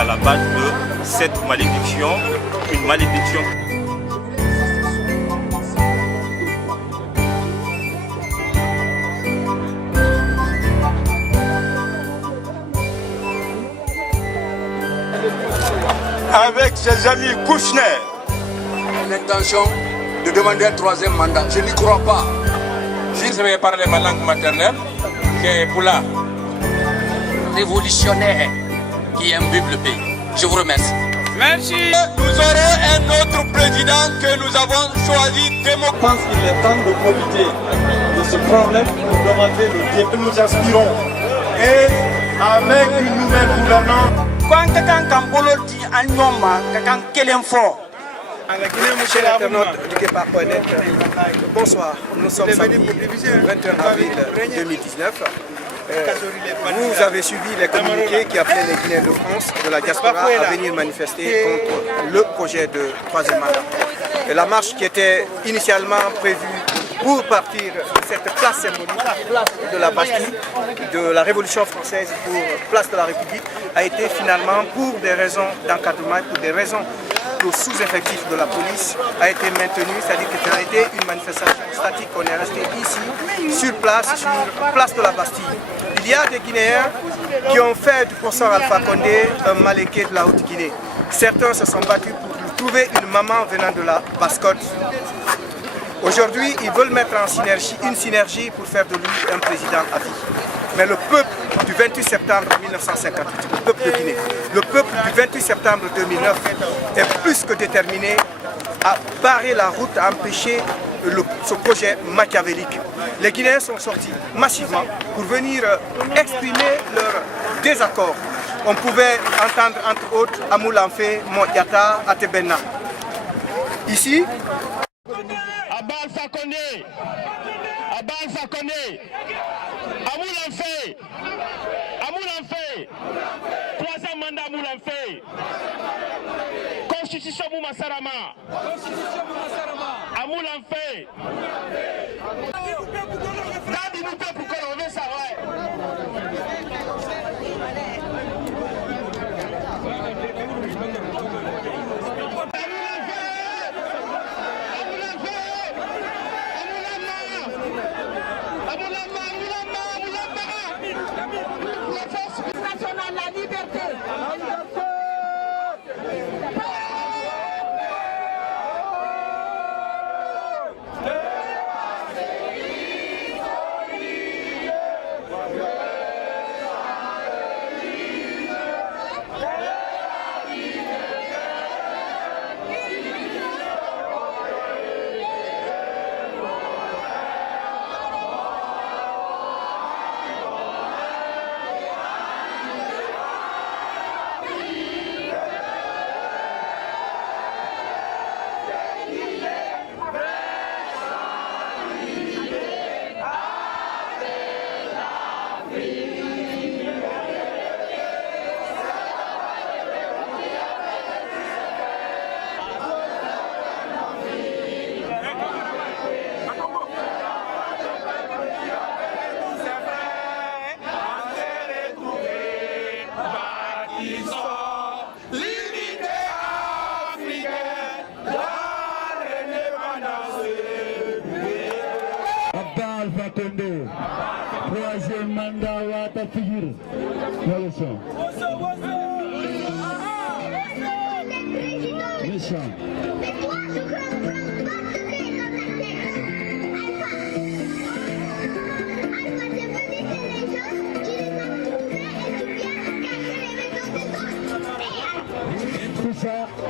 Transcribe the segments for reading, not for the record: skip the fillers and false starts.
à la base de cette malédiction, une malédiction. Avec ses amis Kouchner. L'intention de demander un troisième mandat, je n'y crois pas. Si je vais parler ma langue maternelle, qui est Poula. Révolutionnaire qui imbibe le pays. Je vous remercie. Merci. Nous aurons un autre président que nous avons choisi démocratiquement. Je pense qu'il est temps de profiter de ce problème pour demander le Dieu que nous aspirons. Et avec une nouvelle gouvernance. Chers internautes du Guépard.net, bonsoir. Nous sommes samedi 21 avril 2019. Vous avez suivi les communiqués qui appelaient les Guinéens de France, de la diaspora, à venir manifester contre le projet de troisième mandat. Et la marche qui était initialement prévue pour partir de cette place symbolique, place de la Bastille, de la Révolution française pour place de la République, a été finalement, pour des raisons d'encadrement, pour des raisons de sous-effectif de la police, a été maintenue, c'est-à-dire que ça a été une manifestation statique. On est resté ici, sur place de la Bastille. Il y a des Guinéens qui ont fait du professeur Alpha Condé un Maléké de la Haute-Guinée. Certains se sont battus pour trouver une maman venant de la Basse-Côte. Aujourd'hui, ils veulent mettre en synergie, une synergie pour faire de lui un président à vie. Mais le peuple du 28 septembre 1958, le peuple de Guinée, le peuple du 28 septembre 2009 est plus que déterminé à barrer la route, à empêcher ce projet machiavélique. Les Guinéens sont sortis massivement pour venir exprimer leur désaccord. On pouvait entendre entre autres Amoulamfé, Modiata, Atebena. Ici, Alpha Condé, Alpha Condé, Amoulamfé, troisième mandat Amoulamfé, Constitution Moumassarama, Amoulamfé, Dadi nous peut pour qu'on revienne ça, la liberté. Alpha Condé, troisième mandat Wata figure. Méchant.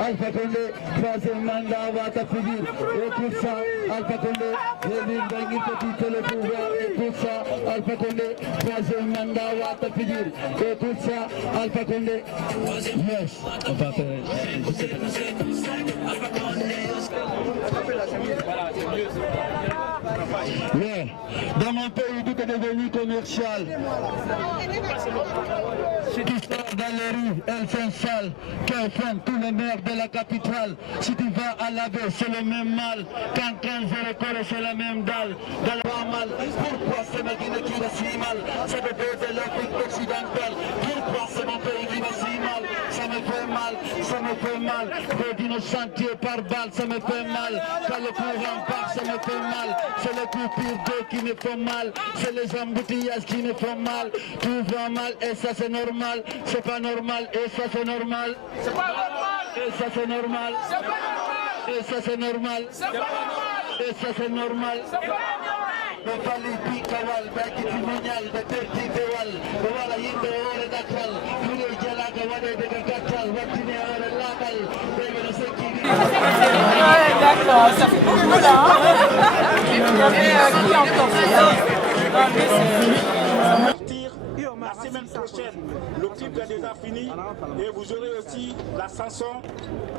Alpha Condé, troisième mandat va ta figure. Et tout ça, Alpha Condé, Réville Bangui Petit le pouvoir. Et tout ça, Alpha Condé, troisième mandat va ta figure. Et tout ça, Alpha Condé. Yes, on va faire. Yeah. Dans mon pays, tout est devenu commercial. Si tu sors dans les rues, elles sont sales. Que font tous les maires de la capitale? Si tu vas à la baie, c'est le même mal. Quand 15 heures, c'est la même dalle. va mal? Pourquoi c'est ma Guinée qui va si mal? C'est le beau de l'Afrique occidentale. Pourquoi c'est mon pays qui va si mal? Ça me fait mal, ça me fait mal. Des d'innocents tués par balle, ça me fait mal. Quand le courant part, ça me fait mal. C'est les coupures d'eau qui me font mal. C'est les embouteillages qui me font mal. Tout va mal et ça c'est normal. C'est pas normal et ça c'est normal. C'est pas normal. Et ça c'est normal. C'est pas normal. Et ça c'est normal. C'est pas normal. Et ça c'est normal. C'est pas normal. Le fali pikawal, baki timonyal, the terti dewal, the wala yinde ore dakal, mune jalaga wade de gatal, watine ore lakal, bebe no sekiri. D'accord, ça fait beaucoup là. Il y avait qui encore La semaine prochaine, le clip est déjà fini et vous aurez aussi la chanson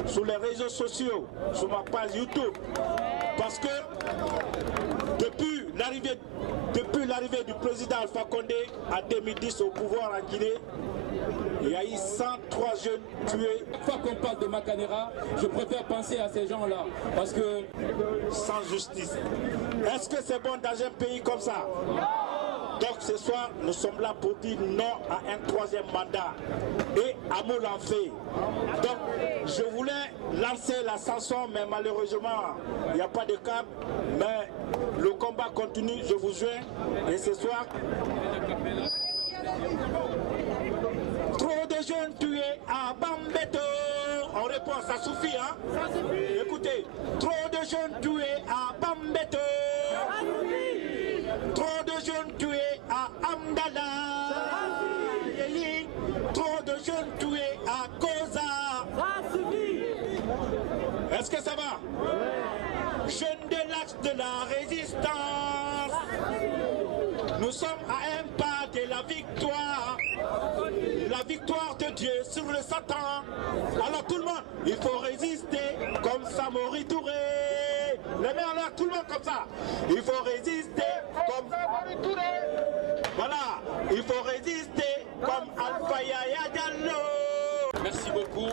sur les réseaux sociaux, sur ma page YouTube. Parce que depuis l'arrivée du président Alpha Condé en 2010 au pouvoir en Guinée, il y a eu 103 jeunes tués. Chaque fois qu'on parle de Macanera, je préfère penser à ces gens-là, parce que sans justice. Est-ce que c'est bon dans un pays comme ça? Donc ce soir, nous sommes là pour dire non à un troisième mandat et à Moulin-Fé. Donc je voulais lancer la chanson, mais malheureusement, il n'y a pas de câble. Mais le combat continue, je vous joins. Et ce soir, trop de jeunes tués à Bambeto. On répond, ça suffit, hein? Écoutez, trop de jeunes tués à Bambeto. Trop de jeunes tués à Amdala. Trop de jeunes tués à Koza. Est-ce que ça va? Jeunes de l'axe de la résistance. Nous sommes à un pas de la victoire. La victoire de Dieu sur le Satan. Alors tout le monde, il faut résister comme Samori Touré. Les mains en l'air, tout le monde comme ça. Il faut résister comme Samori Touré. Voilà, il faut résister comme Alpha Yaya Diallo. merci beaucoup.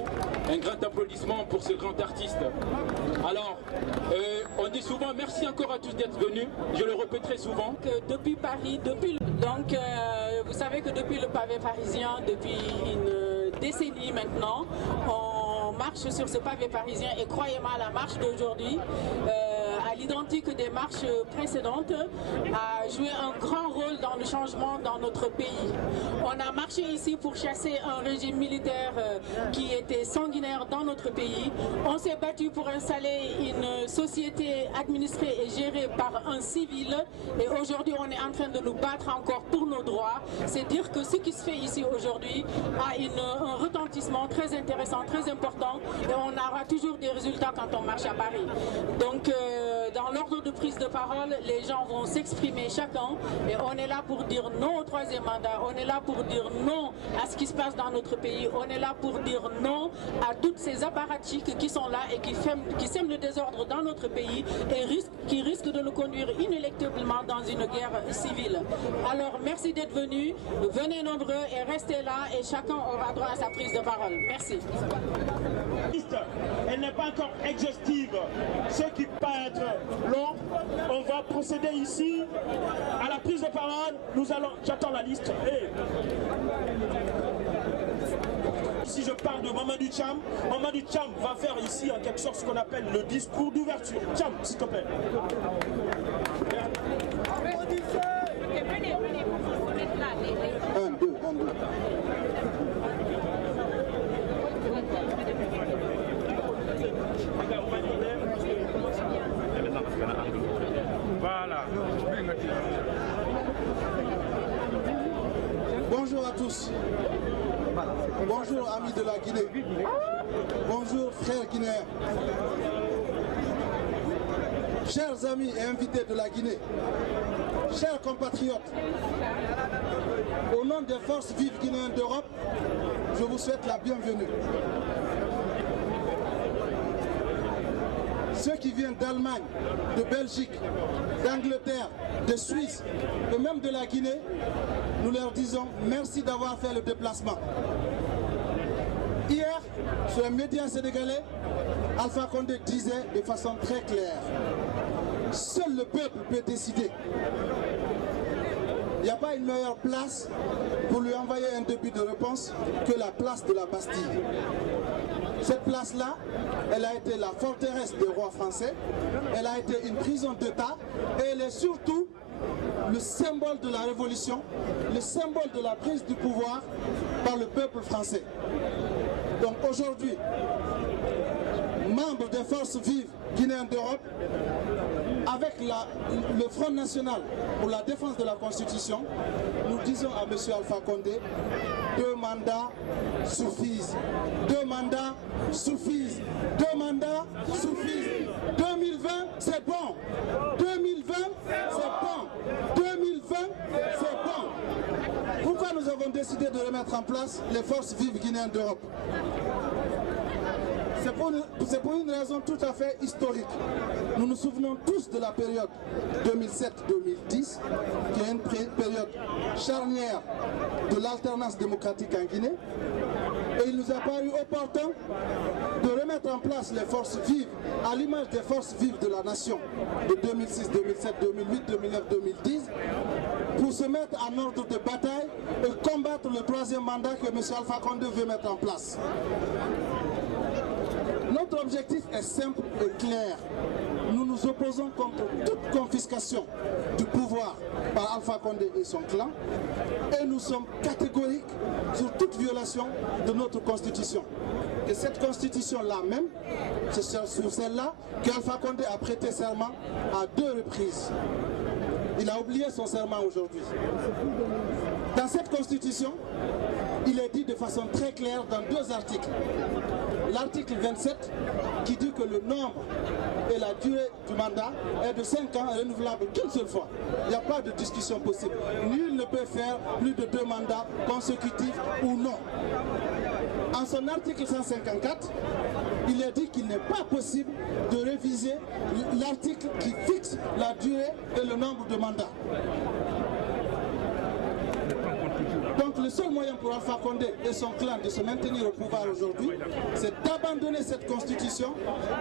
Un grand applaudissement pour ce grand artiste. Alors, on dit souvent merci encore à tous d'être venus. Je le répéterai souvent. Depuis Paris, vous savez que depuis le pavé parisien, depuis une décennie maintenant, on marche sur ce pavé parisien et croyez-moi, la marche d'aujourd'hui, à l'identique des marches précédentes, a joué un grand rôle dans le changement dans notre pays. On a marché ici pour chasser un régime militaire qui était sanguinaire dans notre pays. On s'est battu pour installer une société administrée et gérée par un civil. Et aujourd'hui, on est en train de nous battre encore pour nos droits. C'est dire que ce qui se fait ici aujourd'hui a un retentissement très intéressant, très important. Et on aura toujours des résultats quand on marche à Paris. Donc, dans l'ordre de prise de parole, les gens vont s'exprimer chacun et on est là pour dire non au troisième mandat, on est là pour dire non à ce qui se passe dans notre pays, on est là pour dire non à toutes ces apparatchiks qui sont là et qui sèment le désordre dans notre pays et qui risquent de nous conduire inéluctablement dans une guerre civile. Alors merci d'être venus, venez nombreux et restez là et chacun aura droit à sa prise de parole. Merci. Elle n'est pas encore exhaustive, ce qui peut être long. On va procéder ici à la prise de parole. J'attends la liste. Si je parle de Mamadou Thiam va faire ici en quelque sorte ce qu'on appelle le discours d'ouverture. Thiam, s'il te plaît. Voilà. Bonjour à tous. Bonjour amis de la Guinée. Bonjour frères guinéens. Chers amis et invités de la Guinée. Chers compatriotes. Au nom des forces vives guinéennes d'Europe, je vous souhaite la bienvenue. Ceux qui viennent d'Allemagne, de Belgique, d'Angleterre, de Suisse et même de la Guinée, nous leur disons merci d'avoir fait le déplacement. Hier, sur les médias sénégalais, Alpha Condé disait de façon très claire, seul le peuple peut décider, il n'y a pas une meilleure place pour lui envoyer un début de réponse que la place de la Bastille. Cette place-là, elle a été la forteresse des rois français, elle a été une prison d'État et elle est surtout le symbole de la révolution, le symbole de la prise du pouvoir par le peuple français. Donc aujourd'hui, membres des forces vives guinéennes d'Europe, avec le Front National pour la défense de la Constitution, nous disons à M. Alpha Condé, 2 mandats suffisent. 2 mandats suffisent. 2 mandats suffisent. 2020, c'est bon. 2020, c'est bon. 2020, c'est bon. Pourquoi nous avons décidé de remettre en place les forces vives guinéennes d'Europe? C'est pour une raison tout à fait historique. Nous nous souvenons tous de la période 2007-2010, qui est une période charnière de l'alternance démocratique en Guinée. Et il nous a paru opportun de remettre en place les forces vives, à l'image des forces vives de la nation de 2006, 2007, 2008, 2009, 2010, pour se mettre en ordre de bataille et combattre le 3e mandat que M. Alpha Condé veut mettre en place. Notre objectif est simple et clair. Nous nous opposons contre toute confiscation du pouvoir par Alpha Condé et son clan et nous sommes catégoriques sur toute violation de notre constitution. Et cette constitution-là même, c'est sur celle-là qu'Alpha Condé a prêté serment à 2 reprises. Il a oublié son serment aujourd'hui. Dans cette constitution, il est dit de façon très claire dans 2 articles. L'article 27 qui dit que le nombre et la durée du mandat est de 5 ans et renouvelable qu'une seule fois. Il n'y a pas de discussion possible. Nul ne peut faire plus de 2 mandats consécutifs ou non. En son article 154, il est dit qu'il n'est pas possible de réviser l'article qui fixe la durée et le nombre de mandats. Donc le seul moyen pour Alpha Condé et son clan de se maintenir au pouvoir aujourd'hui, c'est d'abandonner cette constitution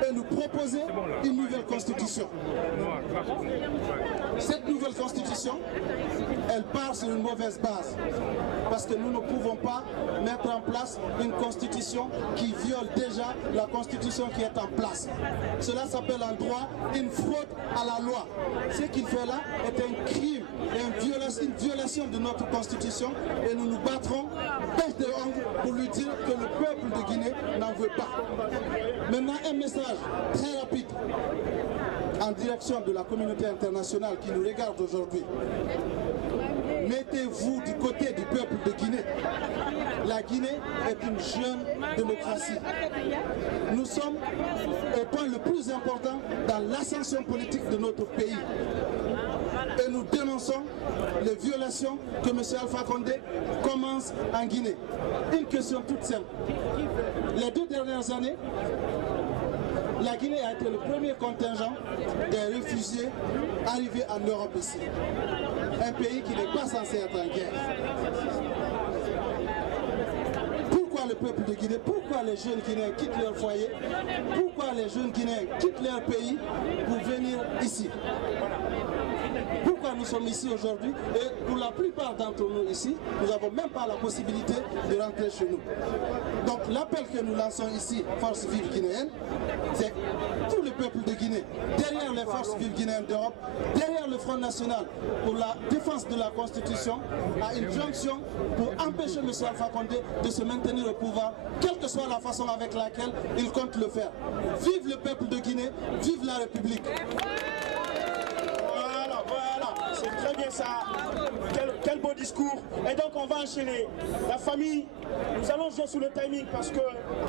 et nous proposer une nouvelle constitution. Cette nouvelle constitution, elle part sur une mauvaise base. Parce que nous ne pouvons pas mettre en place une constitution qui viole déjà la constitution qui est en place. Cela s'appelle en droit une fraude à la loi. Ce qu'il fait là est un crime et une violation de notre constitution et nous nous battrons tête et ongles pour lui dire que le peuple de Guinée n'en veut pas. Maintenant, un message très rapide en direction de la communauté internationale qui nous regarde aujourd'hui. Mettez-vous du côté du peuple de Guinée. La Guinée est une jeune démocratie. Nous sommes au point le plus important dans l'ascension politique de notre pays. Et nous dénonçons les violations que M. Alpha Condé commence en Guinée. Une question toute simple. Les 2 dernières années, la Guinée a été le premier contingent des réfugiés arrivés en Europe ici. Un pays qui n'est pas censé être en guerre. Pourquoi le peuple de Guinée, pourquoi les jeunes Guinéens quittent leur foyer, pourquoi les jeunes Guinéens quittent leur pays pour venir ici? Pourquoi nous sommes ici aujourd'hui? Et pour la plupart d'entre nous ici, nous n'avons même pas la possibilité de rentrer chez nous. Donc l'appel que nous lançons ici, Forces vives guinéennes, c'est tout le peuple de Guinée, derrière les Forces vives guinéennes d'Europe, derrière le Front National pour la défense de la Constitution, à une jonction pour empêcher M. Alpha Condé de se maintenir au pouvoir, quelle que soit la façon avec laquelle il compte le faire. Vive le peuple de Guinée, vive la République. Voilà, c'est très bien ça. Quel beau discours. Et donc on va enchaîner. La famille, nous allons jouer sous le timing parce que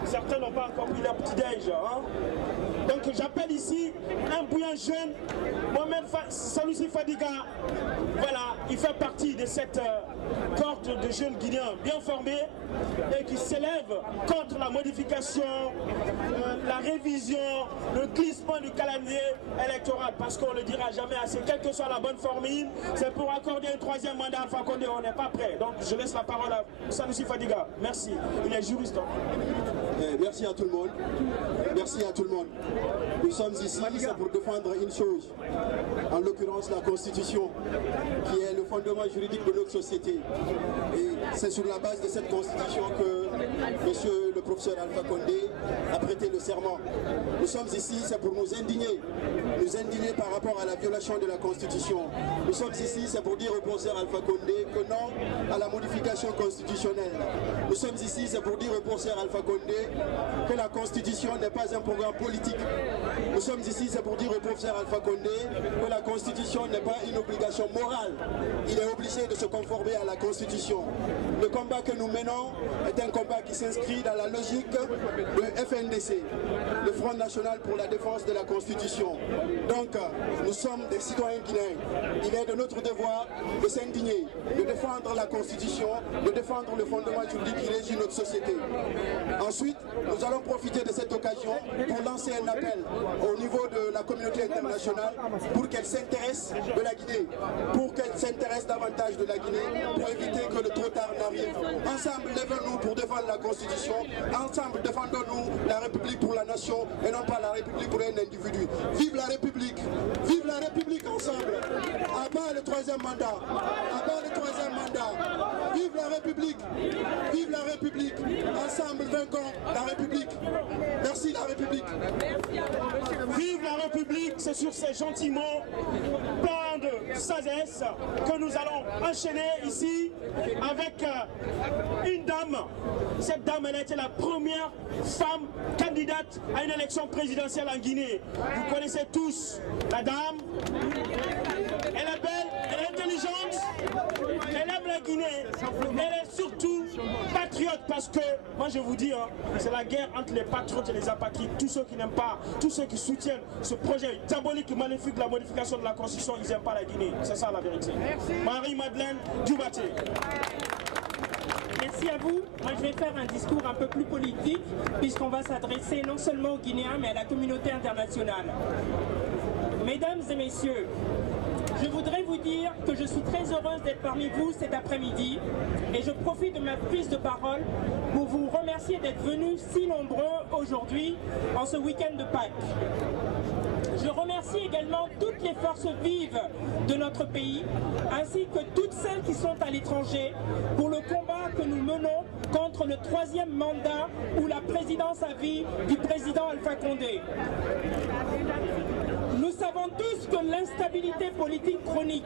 certains n'ont pas encore pris leur petit déj. Hein? Donc j'appelle ici un bouillant jeune, Mohamed Sanoussi Fadiga. Voilà, il fait partie de cette cohorte de jeunes Guinéens bien formés et qui s'élèvent contre la modification, la révision, le glissement du calendrier électoral. Parce qu'on ne le dira jamais assez, quelle que soit la bonne formule, c'est pour accorder un 3e mandat à Alpha Condé, on n'est pas prêt. Donc je laisse la parole à Sanoussi Fadiga. Merci, il est juriste. Merci à tout le monde. Merci à tout le monde. Nous sommes ici pour défendre une chose. en l'occurrence la Constitution, qui est le fondement juridique de notre société. Et c'est sur la base de cette Constitution que monsieur le professeur Alpha Condé a prêté le serment. Nous sommes ici, c'est pour nous indigner par rapport à la violation de la Constitution. Nous sommes ici, c'est pour dire au professeur Alpha Condé que non à la modification constitutionnelle. Nous sommes ici, c'est pour dire au professeur Alpha Condé que la Constitution n'est pas un programme politique. Nous sommes ici, c'est pour dire au professeur Alpha Condé que la Constitution n'est pas une obligation morale. Il est obligé de se conformer à la Constitution. Le combat que nous menons est un combat qui s'inscrit dans la logique de FNDC, le Front National pour la défense de la Constitution. Donc, nous sommes des citoyens guinéens. Il est de notre devoir de s'indigner, de défendre la Constitution, de défendre le fondement juridique qui régit notre société. Ensuite, nous allons profiter de cette occasion pour lancer un appel au niveau de la communauté internationale pour qu'elle s'intéresse de la Guinée, pour qu'elle s'intéresse davantage de la Guinée, pour éviter que le trop tard n'arrive. Ensemble, lèvons-nous pour défendre la Constitution. Ensemble, défendons-nous la République pour la nation et non pas la République pour un individu. Vive la République! Vive la République ensemble! À bas le troisième mandat! À bas le troisième mandat! Vive la République! Vive la République! Ensemble, vainquons la République! Merci la République! Vive la République, c'est sur ces gentils mots plein de sagesse que nous allons enchaîner ici avec une dame. Cette dame, elle a été la première femme candidate à une élection présidentielle en Guinée. Vous connaissez tous la dame. Elle est belle, elle est intelligente, elle aime la Guinée, elle est surtout patriote parce que, moi je vous dis, c'est la guerre entre les patriotes et les apatrides. Tous ceux qui n'aiment pas, tous ceux qui soutiennent ce projet diabolique et maléfique de la modification de la Constitution, ils n'aiment pas la Guinée. C'est ça la vérité. Marie-Madeleine Dioubate. Merci à vous. Moi, je vais faire un discours un peu plus politique, puisqu'on va s'adresser non seulement aux Guinéens, mais à la communauté internationale. Mesdames et messieurs, je voudrais vous dire que je suis très heureuse d'être parmi vous cet après-midi et je profite de ma prise de parole pour vous remercier d'être venus si nombreux aujourd'hui en ce week-end de Pâques. Je remercie également toutes les forces vives de notre pays, ainsi que toutes celles qui sont à l'étranger pour le combat que nous menons contre le troisième mandat ou la présidence à vie du président Alpha Condé. Nous savons tous que l'instabilité politique chronique,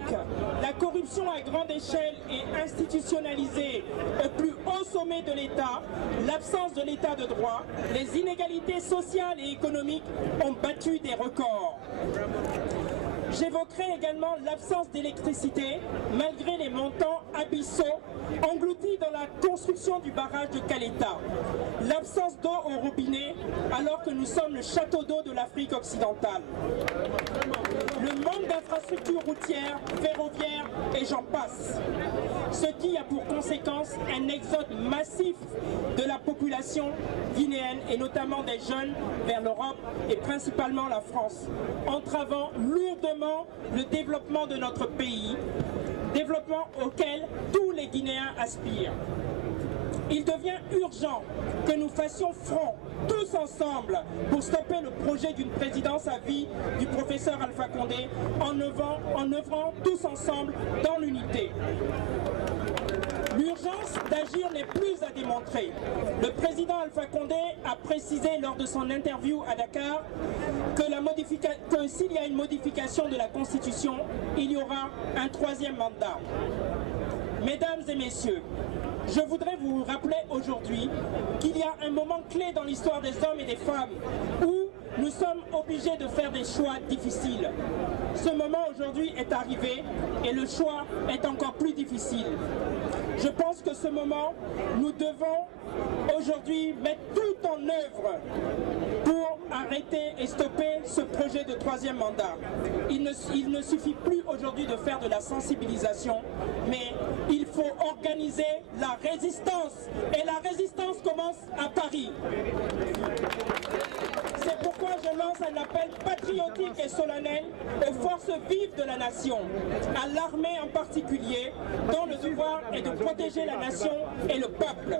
la corruption à grande échelle et institutionnalisée au plus haut sommet de l'État, l'absence de l'État de droit, les inégalités sociales et économiques ont battu des records. J'évoquerai également l'absence d'électricité, malgré les montants abyssaux engloutis dans la construction du barrage de Caleta. L'absence d'eau au robinet, alors que nous sommes le château d'eau de l'Afrique occidentale. Le manque d'infrastructures routières, ferroviaires et j'en passe. Ce qui a pour conséquence un exode massif de la population guinéenne et notamment des jeunes vers l'Europe et principalement la France, entravant lourdement le développement de notre pays, développement auquel tous les Guinéens aspirent. Il devient urgent que nous fassions front, tous ensemble, pour stopper le projet d'une présidence à vie du professeur Alpha Condé en œuvrant tous ensemble dans l'unité. L'urgence d'agir n'est plus à démontrer. Le président Alpha Condé a précisé lors de son interview à Dakar que s'il y a une modification de la Constitution, il y aura un troisième mandat. Mesdames et messieurs, je voudrais vous rappeler aujourd'hui qu'il y a un moment clé dans l'histoire des hommes et des femmes où nous sommes obligés de faire des choix difficiles. Ce moment aujourd'hui est arrivé et le choix est encore plus difficile. Je pense que ce moment, nous devons aujourd'hui mettre tout en œuvre pour arrêter et stopper ce projet de troisième mandat. Il ne suffit plus aujourd'hui de faire de la sensibilisation, mais il faut organiser la résistance. Et la résistance commence à Paris. C'est pourquoi je lance un appel patriotique et solennel aux forces vives de la nation, à l'armée en particulier, dont le devoir est de protéger la nation et le peuple.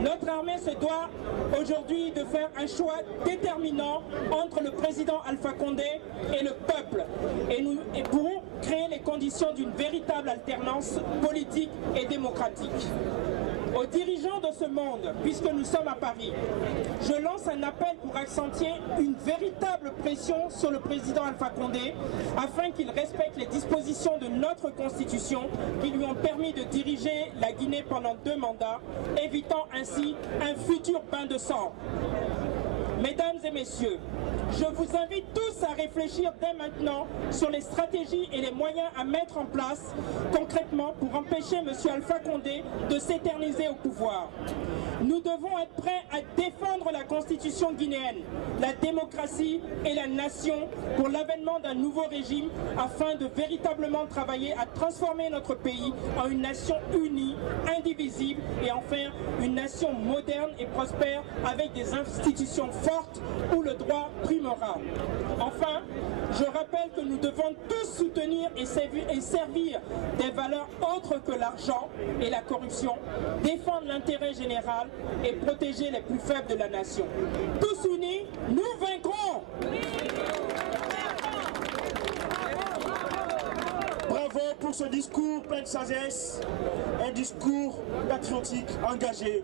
Notre armée se doit aujourd'hui de faire un choix déterminant entre le président Alpha Condé et le peuple. Et pour conditions d'une véritable alternance politique et démocratique. Aux dirigeants de ce monde, puisque nous sommes à Paris, je lance un appel pour accentuer une véritable pression sur le président Alpha Condé afin qu'il respecte les dispositions de notre Constitution qui lui ont permis de diriger la Guinée pendant 2 mandats, évitant ainsi un futur bain de sang. Mesdames et messieurs, je vous invite tous à réfléchir dès maintenant sur les stratégies et les moyens à mettre en place concrètement pour empêcher M. Alpha Condé de s'éterniser au pouvoir. Nous devons être prêts à défendre la constitution guinéenne, la démocratie et la nation pour l'avènement d'un nouveau régime afin de véritablement travailler à transformer notre pays en une nation unie, indivisible et enfin une nation moderne et prospère avec des institutions fortes où le droit primera. Enfin, je rappelle que nous devons tous soutenir et servir des valeurs autres que l'argent et la corruption, défendre l'intérêt général et protéger les plus faibles de la nation. Tous unis, nous vaincrons! Bravo pour ce discours plein de sagesse, un discours patriotique, engagé.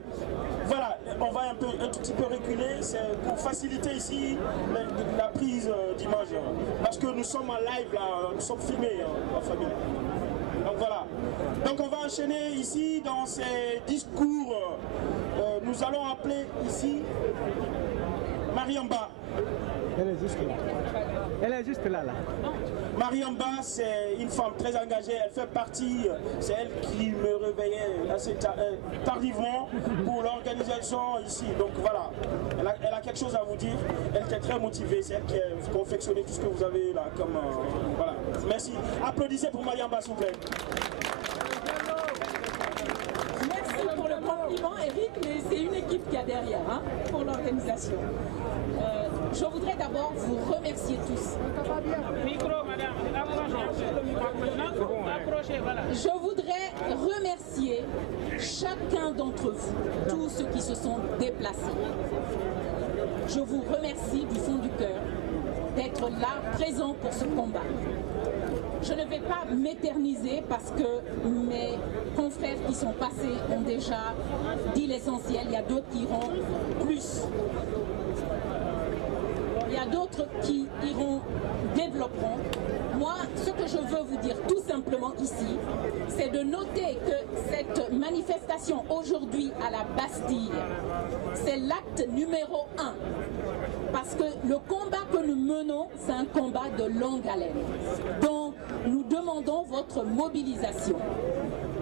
Voilà, on va un tout petit peu reculer, c'est pour faciliter ici la prise d'image. Parce que nous sommes en live là, nous sommes filmés en famille. Donc voilà. Donc on va enchaîner ici dans ces discours. Nous allons appeler ici Mariamba. Elle est juste là. Elle est juste là. Mariamba, c'est une femme très engagée, elle fait partie, c'est elle qui me réveillait assez tardivement pour l'organisation ici. Donc voilà, elle a quelque chose à vous dire, elle était très motivée, c'est elle qui a confectionné tout ce que vous avez là comme... voilà, merci. Applaudissez pour Mariamba, s'il vous plaît. Merci pour le compliment, Eric, mais c'est une équipe qui a derrière pour l'organisation. Je voudrais d'abord vous remercier tous. Je voudrais remercier chacun d'entre vous, tous ceux qui se sont déplacés. Je vous remercie du fond du cœur d'être là, présent pour ce combat. Je ne vais pas m'éterniser parce que mes confrères qui sont passés ont déjà dit l'essentiel. Il y a d'autres qui iront plus. Il y a d'autres qui développeront. Moi, ce que je veux vous dire tout simplement ici, c'est de noter que cette manifestation aujourd'hui à la Bastille, c'est l'acte numéro 1. Parce que le combat que nous menons, c'est un combat de longue haleine. Donc, nous demandons votre mobilisation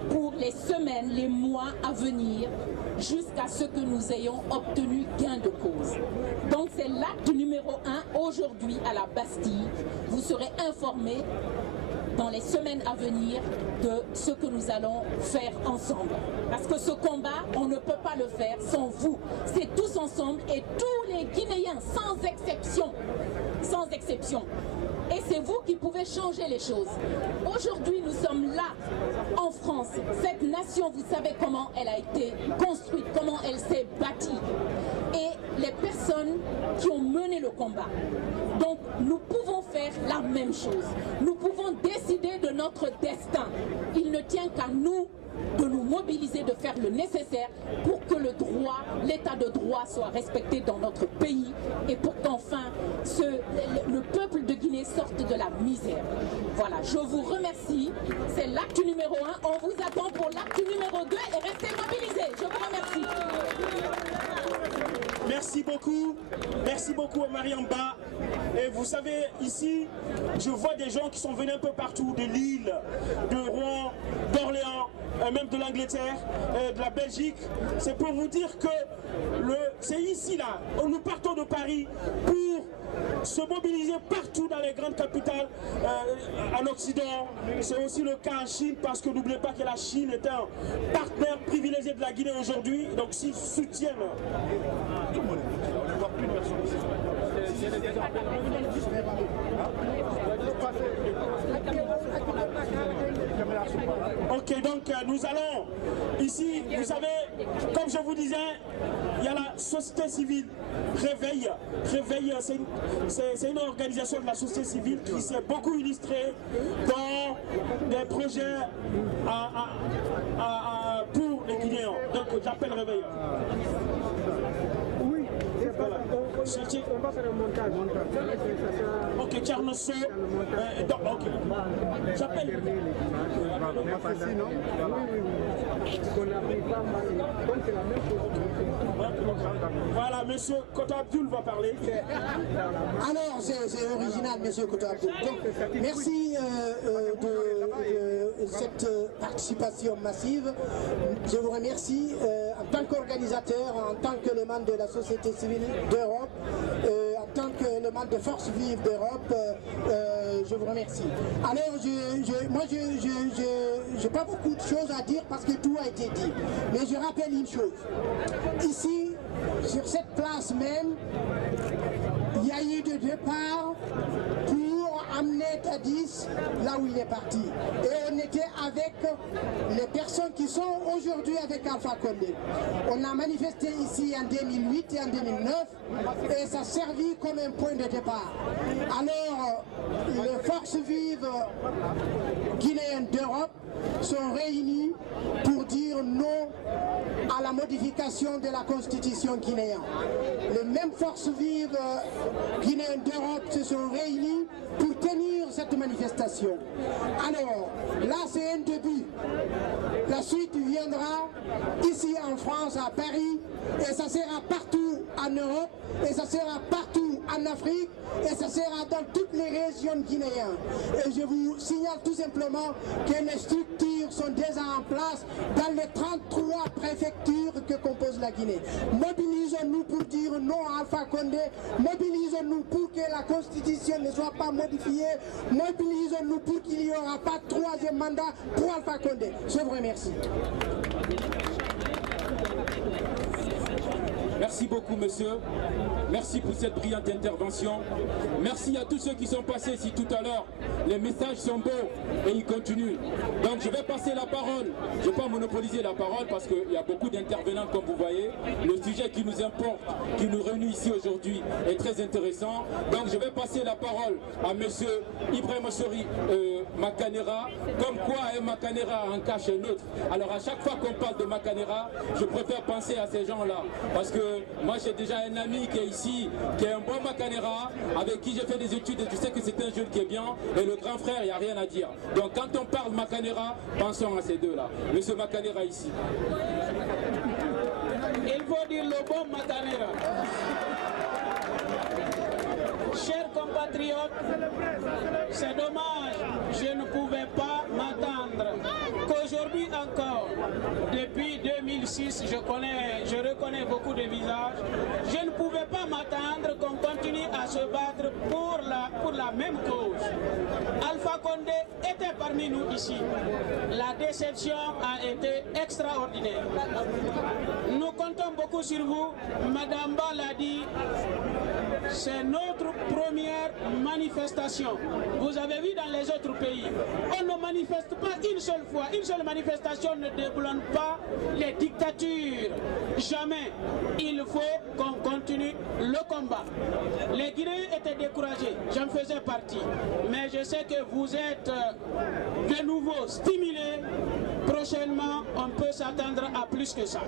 pour les semaines, les mois à venir, jusqu'à ce que nous ayons obtenu gain de cause. Donc c'est l'acte numéro 1 aujourd'hui à la Bastille. Vous serez informés dans les semaines à venir de ce que nous allons faire ensemble. Parce que ce combat, on ne peut pas le faire sans vous. C'est tous ensemble et tous les Guinéens, sans exception. Sans exception. Et c'est vous qui pouvez changer les choses. Aujourd'hui, nous sommes là, en France. Cette nation, vous savez comment elle a été construite, comment elle s'est bâtie. Et les personnes qui ont mené le combat. Donc, nous pouvons faire la même chose. Nous pouvons décider de notre destin. Il ne tient qu'à nous de nous mobiliser, de faire le nécessaire pour que le droit, l'état de droit soit respecté dans notre pays et pour qu'enfin le peuple de Guinée sorte de la misère. Voilà, je vous remercie. C'est l'acte numéro 1. On vous attend pour l'acte numéro 2 et restez mobilisés. Je vous remercie. Merci beaucoup à Mariamba. Et vous savez, ici, je vois des gens qui sont venus un peu partout, de Lille, de Rouen, d'Orléans, même de l'Angleterre, de la Belgique. C'est pour vous dire que c'est ici, là, où nous partons de Paris pour se mobiliser partout dans les grandes capitales en Occident. C'est aussi le cas en Chine, parce que n'oubliez pas que la Chine est un partenaire privilégié de la Guinée aujourd'hui. Donc s'ils soutiennent... Ok, donc nous allons ici, vous savez, comme je vous disais, il y a la société civile Réveil. Réveil, c'est une organisation de la société civile qui s'est beaucoup illustrée dans des projets pour les Guinéens. Donc j'appelle réveil. Oui, voilà. On va faire un montage. Ok, Tchernosso. Ok. J'appelle. Voilà, monsieur Kota Abdul va parler. Alors, c'est original, monsieur Kota Abdul. Donc, merci de cette participation massive. Je vous remercie en tant qu'organisateur, en tant qu'élément de la société civile d'Europe, en tant qu'élément de Force Vive d'Europe. Je vous remercie. Alors, moi, je n'ai pas beaucoup de choses à dire parce que tout a été dit. Mais je rappelle une chose. Ici, sur cette place même, il y a eu de départ pour amener Tadis là où il est parti. Et on était avec les personnes qui sont aujourd'hui avec Alpha Condé. On a manifesté ici en 2008 et en 2009 et ça a servi comme un point de départ. Alors, les forces vives guinéennes d'Europe sont réunies pour dire non à la modification de la constitution guinéenne. Les mêmes forces vives guinéennes d'Europe se sont réunies pour tenir cette manifestation. Alors, là c'est un début. La suite viendra ici en France, à Paris, et ça sera partout en Europe, et ça sera partout en Afrique, et ça sera dans toutes les régions guinéennes. Et je vous signale tout simplement que les structures sont déjà en place dans les 33 préfectures que compose la Guinée. Mobilisons-nous pour dire non à Alpha Condé, mobilisons-nous pour que la constitution ne soit pas modifiée, mobilisons-nous pour qu'il n'y aura pas de troisième mandat pour Alpha Condé. Je vous remercie. Merci beaucoup, monsieur. Merci pour cette brillante intervention. Merci à tous ceux qui sont passés ici tout à l'heure. Les messages sont beaux et ils continuent. Donc je vais passer la parole. Je ne vais pas monopoliser la parole parce qu'il y a beaucoup d'intervenants comme vous voyez. Le sujet qui nous importe, qui nous réunit ici aujourd'hui est très intéressant. Donc je vais passer la parole à monsieur Ibrahim Sori Makanera. Comme quoi un Makanera en cache un autre. Alors à chaque fois qu'on parle de Makanera, je préfère penser à ces gens-là. Parce que moi j'ai déjà un ami qui est ici, qui est un bon Makanera, avec qui j'ai fait des études et tu sais que c'est un jeune qui est bien, et le grand frère, il n'y a rien à dire. Donc quand on parle Makanera, pensons à ces deux-là. Monsieur Makanera ici. Il faut dire le bon Makanera. Chers compatriotes, c'est dommage, je ne pouvais pas m'attendre qu'aujourd'hui encore, depuis 2006, je reconnais beaucoup de visages, je ne pouvais pas m'attendre qu'on continue à se battre pour la même cause. Alpha Condé était parmi nous ici. La déception a été extraordinaire. Nous comptons beaucoup sur vous. Madame Ba l'a dit, c'est notre première manifestation. Vous avez vu dans les autres pays, on ne manifeste pas une seule fois. Une seule manifestation ne déblonde pas les dictatures. Jamais. Il faut qu'on continue le combat. Les Guinéens étaient découragés, j'en faisais partie. Mais je sais que vous êtes de nouveau stimulés. Prochainement, on peut s'attendre à plus que ça.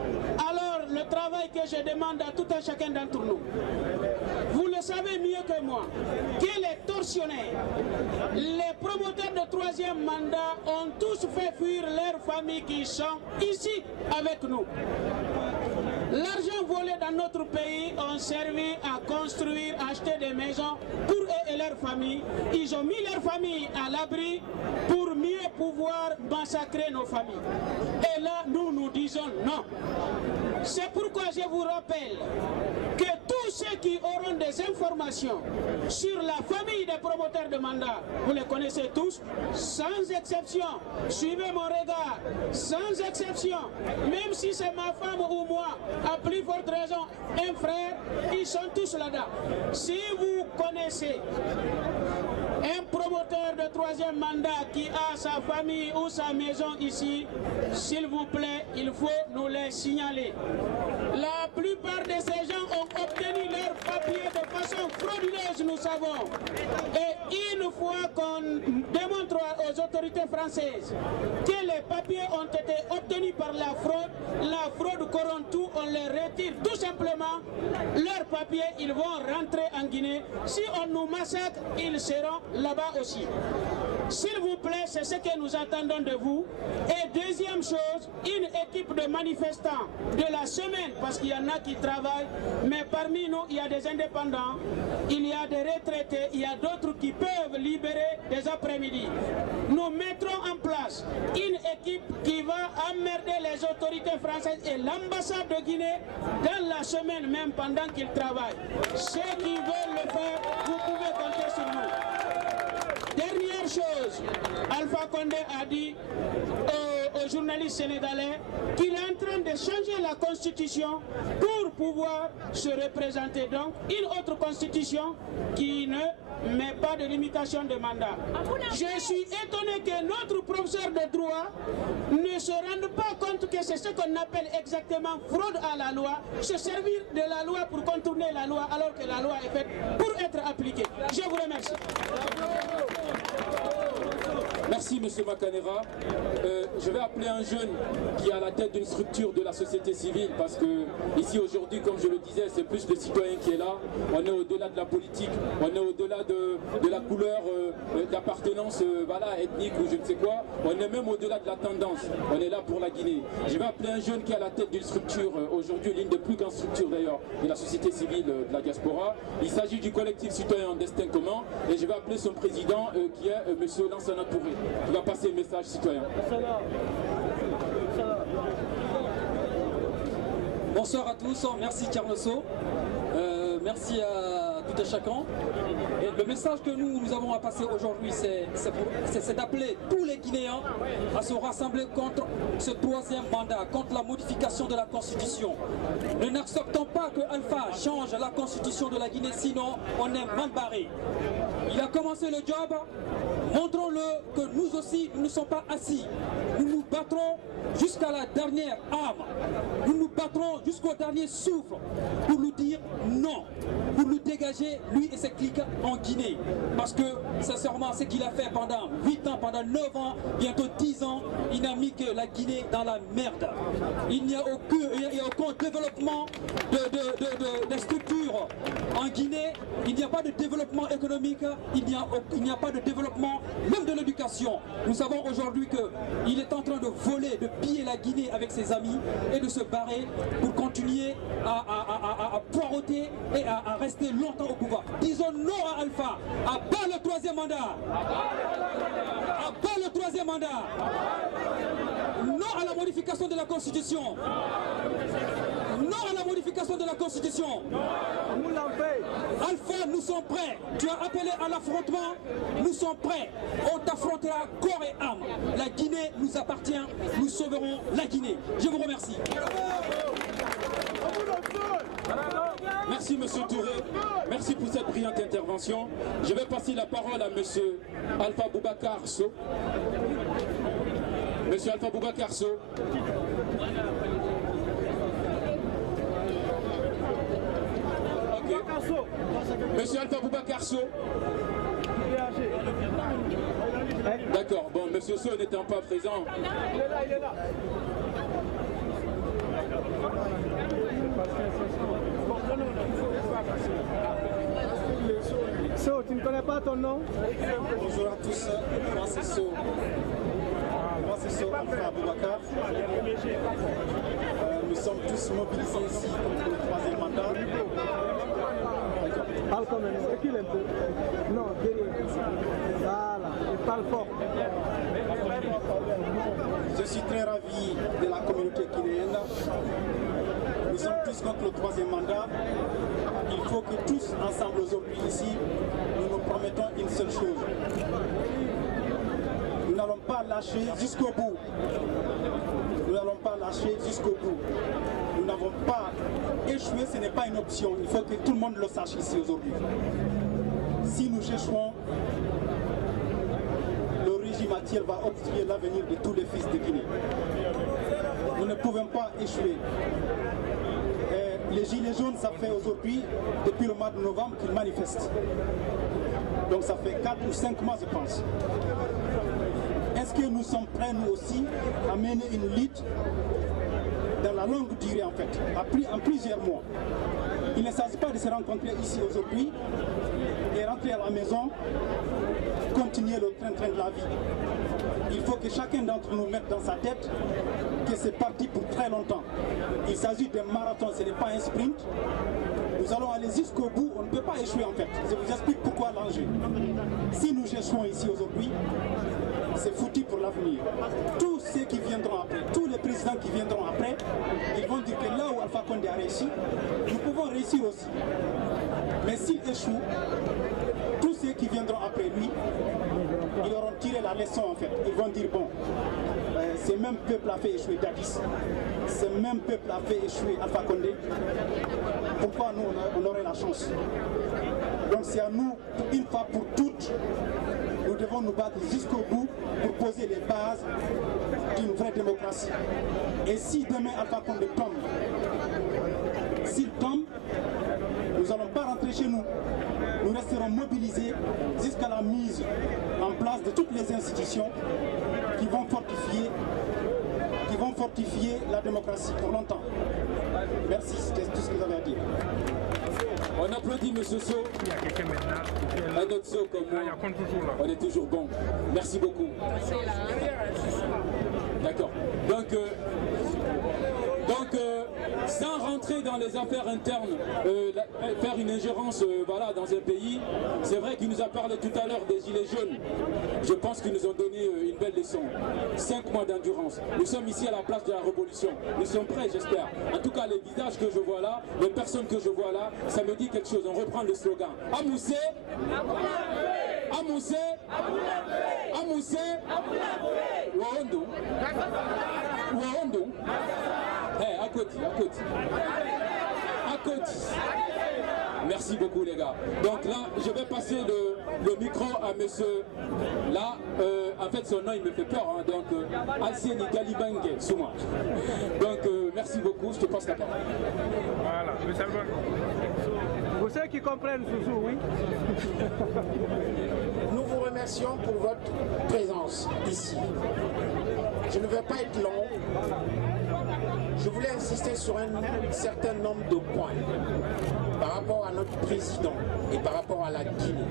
Alors, le travail que je demande à tout un chacun d'entre nous, vous le savez mieux que moi, que les tortionnaires, les promoteurs de troisième mandat ont tous fait fuir leurs familles qui sont ici avec nous. L'argent volé dans notre pays ont servi à construire, acheter des maisons pour eux et leurs familles. Ils ont mis leurs familles à l'abri pour mieux pouvoir massacrer nos familles. Et là, nous disons non. C'est pourquoi je vous rappelle que tous ceux qui auront des informations sur la famille des promoteurs de mandat, vous les connaissez tous, sans exception, suivez mon regard, sans exception, même si c'est ma femme ou moi, à plus forte raison, un frère, ils sont tous là-dedans. Si vous connaissez Un promoteur de troisième mandat qui a sa famille ou sa maison ici, s'il vous plaît, il faut nous les signaler. La plupart de ces gens ont obtenu leurs papiers de façon frauduleuse, nous savons. Et une fois qu'on démontre aux autorités françaises que les papiers ont été obtenus par la fraude corrompt tout, on les retire tout simplement leurs papiers, ils vont rentrer en Guinée. Si on nous massacre, ils seront là-bas aussi. S'il vous plaît, c'est ce que nous attendons de vous. Et deuxième chose, une équipe de manifestants de la semaine, parce qu'il y en a qui travaillent, mais parmi nous, il y a des indépendants, il y a des retraités, il y a d'autres qui peuvent libérer des après-midi. Nous mettrons en place une équipe qui va emmerder les autorités françaises et l'ambassade de Guinée dans la semaine même pendant qu'ils travaillent. Ceux qui veulent le faire, vous pouvez compter sur nous. Dernière chose, Alpha Condé a dit aux journalistes sénégalais qu'il est en train de changer la constitution pour pouvoir se représenter. Donc, une autre constitution qui ne met pas de limitation de mandat. Je suis étonné que notre professeur de droit ne se rende pas compte que c'est ce qu'on appelle exactement fraude à la loi, se servir de la loi pour contourner la loi alors que la loi est faite pour être appliquée. Je vous remercie. Merci M. Makanera. Je vais appeler un jeune qui est à la tête d'une structure de la société civile parce que ici aujourd'hui, comme je le disais, c'est plus le citoyen qui est là. On est au-delà de la politique, on est au-delà de la couleur d'appartenance ethnique ou je ne sais quoi. On est même au-delà de la tendance. On est là pour la Guinée. Je vais appeler un jeune qui est à la tête d'une structure, aujourd'hui l'une des plus grandes structures d'ailleurs de la société civile de la diaspora. Il s'agit du collectif citoyen en destin commun et je vais appeler son président qui est M. Lansana Touré. Il va passer le message citoyen. Bonsoir à tous, merci Tchernosso, merci à tout et chacun. Et le message que nous avons à passer aujourd'hui, c'est d'appeler tous les Guinéens à se rassembler contre ce troisième mandat, contre la modification de la Constitution. Ne n'acceptons pas que Alpha change la Constitution de la Guinée, sinon on est mal barré. Il a commencé le job, montrons-le que nous aussi, nous ne sommes pas assis. Nous nous battrons jusqu'à la dernière âme. Nous nous battrons jusqu'au dernier souffle pour lui dire non, pour nous dégager, lui et ses clics en Guinée. Parce que, sincèrement, ce qu'il a fait pendant 8 ans, pendant 9 ans, bientôt 10 ans, il n'a mis que la Guinée dans la merde. Il n'y a aucun développement de structures en Guinée. Il n'y a pas de développement économique, il n'y a pas de développement même de l'éducation. Nous savons aujourd'hui qu'il est en train de voler, de piller la Guinée avec ses amis et de se barrer pour continuer à poireauter et à rester longtemps au pouvoir. Disons non à Alpha, à bas le troisième mandat. À bas le troisième mandat. Non à la modification de la Constitution. Non à la modification de la Constitution. Alpha, nous sommes prêts. Tu as appelé à l'affrontement. Nous sommes prêts. On t'affrontera corps et âme. La Guinée nous appartient. Nous sauverons la Guinée. Je vous remercie. Merci M. Touré, merci pour cette brillante intervention. Je vais passer la parole à M. Alpha Boubacar So. M. Alpha Boubacar So. Monsieur Alpha Boubacar So. D'accord, bon, Monsieur So n'étant pas présent. Il est là. So, tu ne connais pas ton nom? Bonjour à tous, moi c'est So. Moi c'est So Alpha Boubacar. Nous sommes tous mobilisés ici contre le troisième mandat. Parle comme un recule un peu. Non, derrière. Voilà, et parle fort. Je suis très ravi de la communauté guinéenne. Nous sommes tous contre le troisième mandat. Il faut que tous ensemble aujourd'hui ici, nous nous promettons une seule chose. Nous n'allons pas lâcher jusqu'au bout. Nous n'allons pas lâcher jusqu'au bout. Nous n'avons pas échoué, ce n'est pas une option. Il faut que tout le monde le sache ici aujourd'hui. Si nous échouons, qui Mathieu va obstruer l'avenir de tous les fils de Guinée. Nous ne pouvons pas échouer. Les Gilets jaunes, ça fait aujourd'hui, depuis le mois de novembre, qu'ils manifestent. Donc ça fait 4 ou 5 mois, je pense. Est-ce que nous sommes prêts, nous aussi, à mener une lutte dans la longue durée, en fait, en plusieurs mois? Il ne s'agit pas de se rencontrer ici aujourd'hui et rentrer à la maison, continuer le train-train de la vie. Il faut que chacun d'entre nous mette dans sa tête que c'est parti pour très longtemps. Il s'agit d'un marathon, ce n'est pas un sprint. Nous allons aller jusqu'au bout, on ne peut pas échouer en fait. Je vous explique pourquoi l'enjeu. Si nous échouons ici aujourd'hui, c'est foutu pour l'avenir. Tous ceux qui viendront après, tous les présidents qui viendront après, ils vont dire que là où Alpha Condé a réussi, nous pouvons réussir aussi. Mais s'il échoue, tous ceux qui viendront après lui, ils auront tiré la leçon en fait. Ils vont dire bon, ce même peuple a fait échouer Dadis, ce même peuple a fait échouer Alpha Condé. Pourquoi nous on aurait la chance? Donc c'est à nous, une fois pour toutes, nous devons nous battre jusqu'au bout pour poser les bases d'une vraie démocratie. Et si demain Alpha Condé tombe, s'il tombe, nous n'allons pas rentrer chez nous. Nous resterons mobilisés jusqu'à la mise en place de toutes les institutions qui vont fortifier la démocratie pour longtemps. Merci, c'est tout ce que j'avais à dire. On applaudit M. So. Un autre So comme moi. On est toujours bon. Merci beaucoup. D'accord. Donc, sans rentrer dans les affaires internes, faire une ingérence voilà, dans un pays, c'est vrai qu'il nous a parlé tout à l'heure des Gilets jaunes. Je pense qu'ils nous ont donné une belle leçon. 5 mois d'endurance. Nous sommes ici à la place de la révolution. Nous sommes prêts, j'espère. En tout cas, les visages que je vois là, les personnes que je vois là, ça me dit quelque chose. On reprend le slogan. Amoussé, Amoussé, Amoussé, Waondo, Waondo. À côté, à côté. À côté. Merci beaucoup les gars. Donc là, je vais passer le micro à monsieur. Là, en fait son nom il me fait peur. Hein, donc, Alcieni Galibangue Souma. Donc, merci beaucoup, je te passe la parole. Voilà, le Salvan. Pour ceux qui comprennent Sousou, oui. Nous vous remercions pour votre présence ici. Je ne vais pas être long. Je voulais insister sur un certain nombre de points par rapport à notre président et par rapport à la Guinée.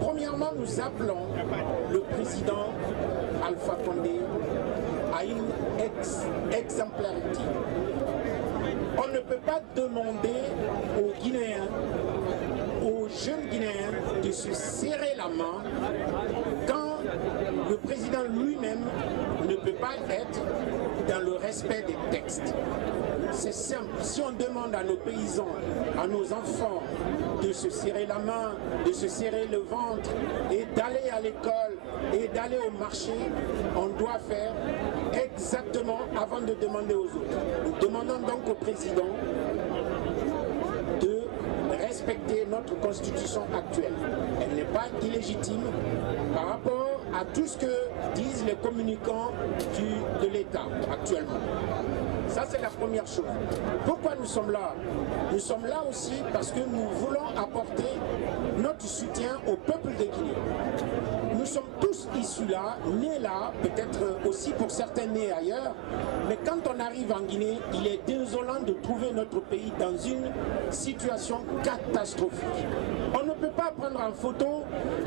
Premièrement, nous appelons le président Alpha Condé à une exemplarité. On ne peut pas demander aux Guinéens, aux jeunes Guinéens de se serrer la main quand le président lui-même ne peut pas être dans le respect des textes. C'est simple, si on demande à nos paysans, à nos enfants de se serrer la main, de se serrer le ventre et d'aller à l'école et d'aller au marché, on doit faire exactement avant de demander aux autres. Nous demandons donc au président de respecter notre constitution actuelle. Elle n'est pas illégitime par rapport à tout ce que disent les communicants de l'État actuellement. Ça, c'est la première chose. Pourquoi nous sommes là? Nous sommes là aussi parce que nous voulons apporter notre soutien au peuple de Guinée. Nous sommes tous issus là, nés là, peut-être aussi pour certains nés ailleurs, mais quand on arrive en Guinée, il est désolant de trouver notre pays dans une situation catastrophique. On ne peut pas prendre en photo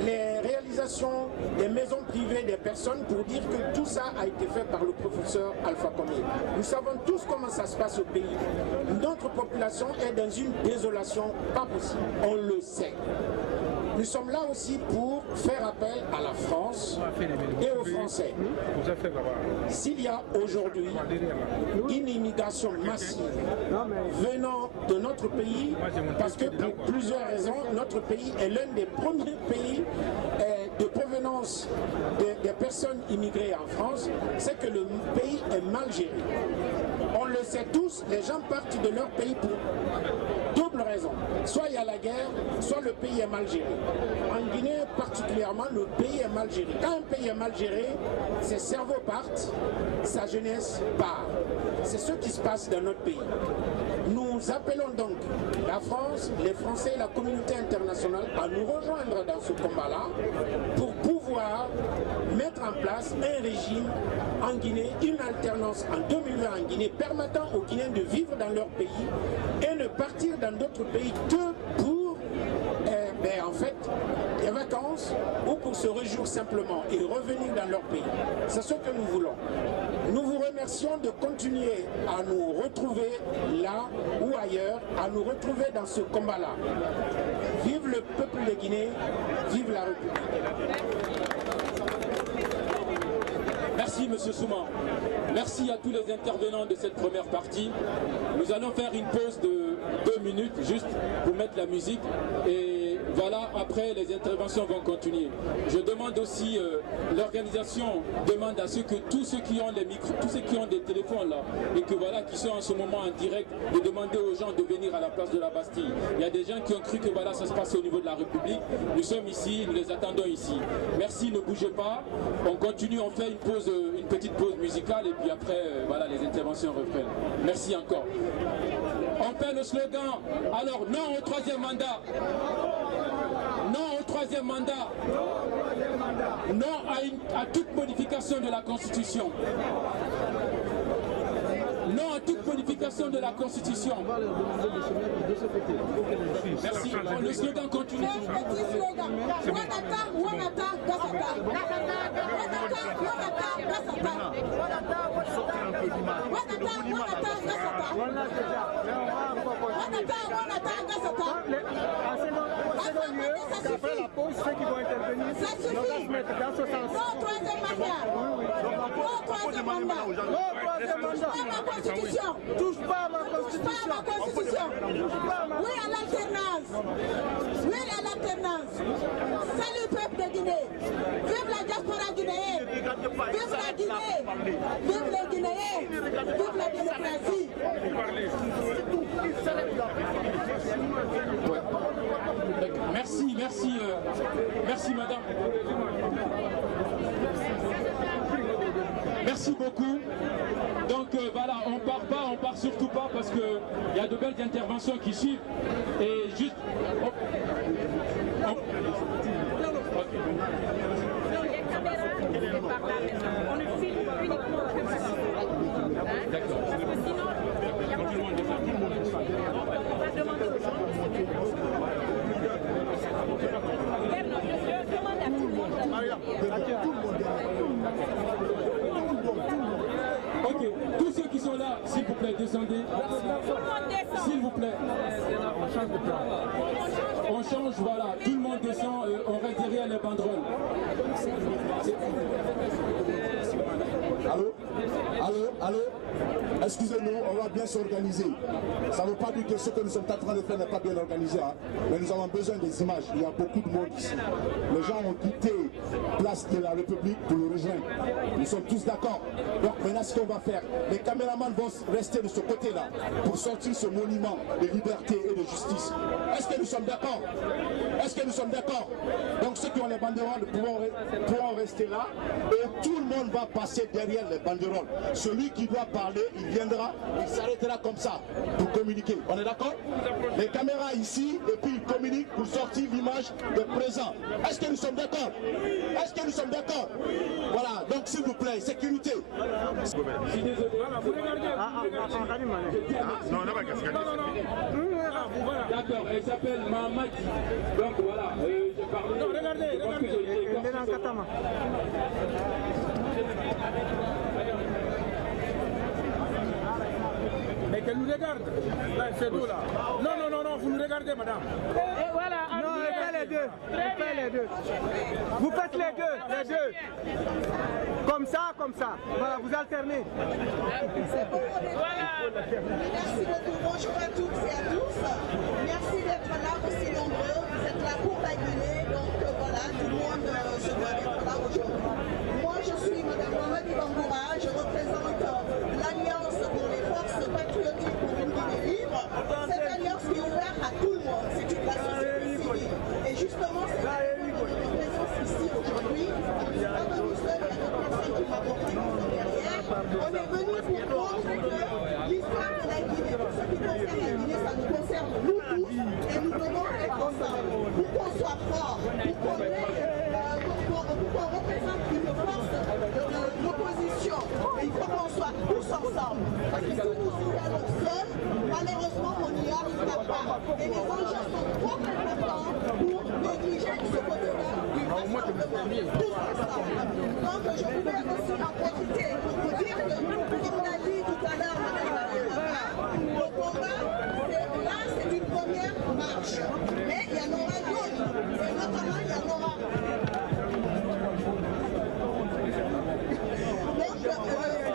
les réalisations des maisons privées des personnes pour dire que tout ça a été fait par le professeur Alpha Condé. Nous savons tous comment ça se passe au pays. Notre population est dans une désolation pas possible. On le sait. Nous sommes là aussi pour faire appel à la France et aux Français. S'il y a aujourd'hui une immigration massive venant de notre pays, parce que pour plusieurs raisons, notre pays est l'un des premiers pays de provenance des personnes immigrées en France, c'est que le pays est mal géré. On le sait tous, les gens partent de leur pays pour double raison. Soit il y a la guerre, soit le pays est mal géré. En Guinée particulièrement, le pays est mal géré. Quand un pays est mal géré, ses cerveaux partent, sa jeunesse part. C'est ce qui se passe dans notre pays. Nous appelons donc la France, les Français et la communauté internationale à nous rejoindre dans ce combat-là pour pouvoir mettre en place un régime en Guinée, une alternance en 2020 en Guinée permettant aux Guinéens de vivre dans leur pays et ne partir dans d'autres pays que pour en fait, des vacances ou pour se réjouir simplement et revenir dans leur pays. C'est ce que nous voulons. Nous vous remercions de continuer à nous retrouver là ou ailleurs, à nous retrouver dans ce combat-là. Vive le peuple de Guinée, vive la République. Merci M. Souma. Merci à tous les intervenants de cette première partie. Nous allons faire une pause de 2 minutes juste pour mettre la musique et voilà, après les interventions vont continuer. Je demande aussi, l'organisation demande à ce que tous ceux qui ont les micros, tous ceux qui ont des téléphones là et que voilà, qui sont en ce moment en direct, de demander aux gens de venir à la place de la Bastille. Il y a des gens qui ont cru que voilà, ça se passe au niveau de la République. Nous sommes ici, nous les attendons ici. Merci, ne bougez pas. On continue, on fait une petite pause musicale et puis après, voilà, les interventions reprennent. Merci encore. On fait le slogan. Alors, non au 3e mandat. Non au 3e mandat. Non à toute modification de la Constitution. Non à toute modification de la Constitution. Merci. Le slogan continue. Après la pause, ceux qui vont intervenir, on va se mettre dans ce sens. Non, 3e mandat. Non, 3e mandat. Non, 3e mandat. Constitution. Touche pas à ma constitution. Touche pas à ma constitution. Oui à l'alternance. Oui à l'alternance. Salut peuple de Guinée. Vive la diaspora guinéenne. Vive la Guinée. Vive les Guinéens. Vive la démocratie. Merci, merci madame. Merci beaucoup. Donc voilà, on part pas, on part surtout pas parce que il y a de belles interventions qui suivent. Et juste... On ne filme uniquement que ça. D'accord. Parce que sinon, il y a pas de monde. On va demander aux gens. Je demande à tout le monde. Ok, tous ceux qui sont là, s'il vous plaît, descendez. S'il vous plaît. On change de plan. On change, voilà. Tout le monde descend, on reste derrière les banderoles. Allô? Allô? Allô? Excusez-nous, on va bien s'organiser. Ça ne veut pas dire que ce que nous sommes en train de faire n'est pas bien organisé, hein? Mais nous avons besoin des images. Il y a beaucoup de monde ici. Les gens ont quitté place de la République pour le rejoindre. Nous sommes tous d'accord. Donc maintenant, ce qu'on va faire, les caméramans vont rester de ce côté-là pour sortir ce monument de liberté et de justice. Est-ce que nous sommes d'accord? Est-ce que nous sommes d'accord? Donc ceux qui ont les banderoles pourront rester là et tout le monde va passer derrière les banderoles. Celui qui doit parler, il viendra, il s'arrêtera comme ça pour communiquer. On est d'accord? Les caméras ici et puis ils communiquent pour sortir l'image de présent. Est-ce que nous sommes d'accord? Est-ce que nous sommes d'accord? Voilà, donc s'il vous plaît, sécurité. Je suis désolé. D'accord, elle s'appelle Mahamad. Donc voilà, je parle. Non, regardez. Mais qu'elle nous regarde. Là, c'est nous là. Non, vous nous regardez, madame. Et voilà, non, elle fait les deux. Elle fait les deux. Vous faites les deux. Comme ça. Voilà, vous alternez. Voilà. Merci beaucoup. Bonjour à toutes et à tous. Merci d'être là aussi nombreux. Vous êtes là pour la Guinée. Donc voilà, tout le monde se doit d'être là aujourd'hui. Moi, je suis Mme Mamadi Bangoura. Je représente l'Alliance pour les forces patriotiques nous tous et nous devons être ensemble pour qu'on soit fort, pour qu'on représente une force de l'opposition. Il faut qu'on soit tous ensemble. Parce que si nous y allons seuls, malheureusement, on n'y arrivera pas. Et les enjeux sont trop importants pour négliger ce côté-là du rassemblement. Tous ensemble. Donc, je voulais aussi en profiter pour vous dire que, comme l'a dit tout à l'heure Mme Marie-Rama, le combat, là, c'est une première marche. Mais il y en aura d'autres. Et notamment, il y en aura. Donc,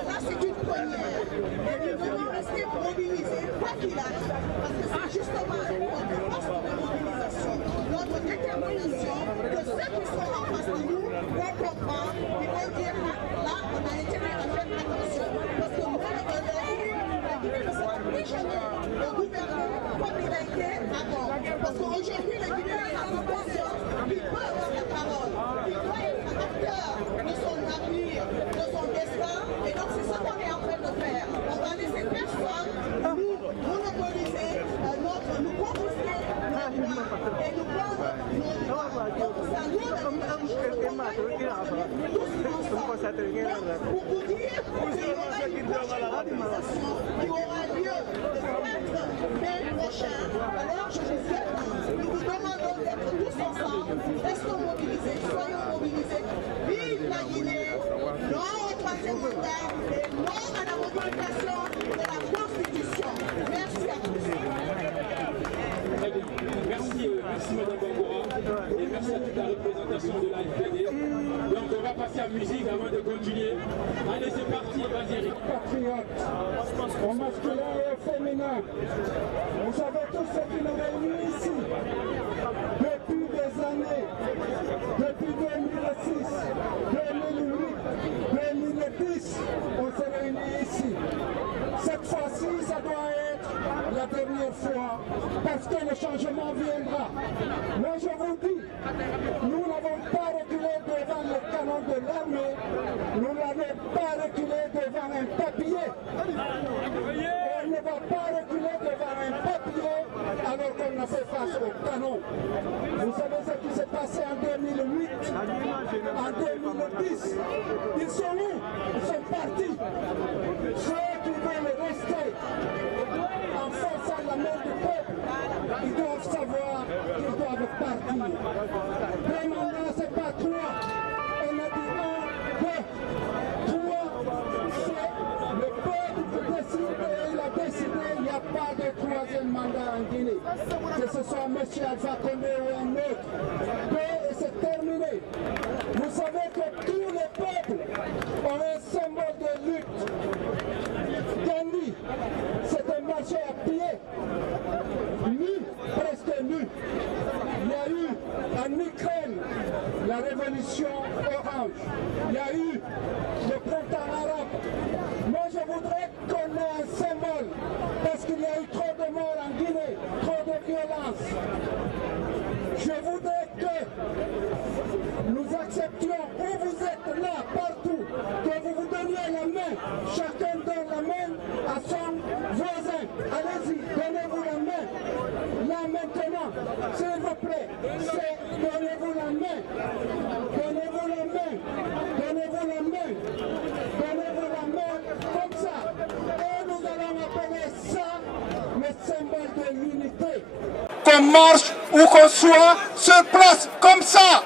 là, c'est une première. Et nous devons rester mobilisés, quoi qu'il arrive. Parce que c'est justement notre force de mobilisation, notre détermination, que ceux qui sont en face de nous vont comprendre, ils vont dire là, on a intérêt à faire attention. Parce que nous, la Guinée ne sera plus jamais gouvernée comme il a été avant. Parce qu'aujourd'hui, la Guinée a conscience qu'il peut avoir la parole, qu'il doit être acteur de son avenir, de son destin. Et donc, c'est ça qu'on est en train de faire. On va laisser personne nous monopoliser nous confisquer nos droits et nous prendre nos droits. Donc, c'est à nous de tous ensemble. Donc, pour vous dire qu'il y aura une prochaine mobilisation qui aura lieu le 4 mai prochain. Alors, je vous souhaite, nous vous demandons d'être tous ensemble. Restons mobilisés, soyons mobilisés. Vive la Guinée, non au troisième mandat et non à la modification de la Constitution. Merci à tous. Merci Mme Bangora et merci à toute la représentation de l'AFPD. Donc on va passer à musique avant de continuer. Allez, c'est parti, vas-y Eric. Patriotes, au masculin et au féminin, vous savez tous ce qui nous réunit ici. Depuis des années, depuis 2006, 2008, 2010, on s'est réunis ici. Cette fois-ci, ça doit être la dernière fois, parce que le changement viendra. Mais je vous dis, nous n'avons pas reculé devant le canon de l'armée, nous n'avons pas reculé devant un papier. On ne va pas reculer devant un papier alors qu'on a fait face au canon. Vous savez ce qui s'est passé en 2008, en 2010. Ils sont où? Ils sont partis. Ceux qui veulent rester en forçant la main du peuple, ils doivent savoir qu'ils doivent partir. Deux mandats, c'est pas trois. On a dit 1, 2, 3. C'est le peuple qui décide et il a décidé. Il n'y a pas de troisième mandat en Guinée. Que ce soit M. Alpha Condé ou un autre. Et c'est terminé. Vous savez que tous les peuples ont un symbole de lutte. Gandhi, c'était marché à pied, nu, presque nu. Il y a eu en Ukraine la révolution orange. Il y a eu le printemps arabe. Moi, je voudrais qu'on ait un symbole, parce qu'il y a eu trop de morts en Guinée, trop de violence. Je voudrais que nous acceptions, où vous êtes là, partout, que vous vous donniez la main, chacun donne la main à son voisin. Allez-y, donnez-vous la main. Là maintenant, s'il vous plaît, donnez-vous la main. Donnez-vous la main. Donnez-vous la main. Donnez-vous la main comme ça. Et nous allons appeler ça le symbole de l'unité. Qu'on marche ou qu'on soit sur place comme ça.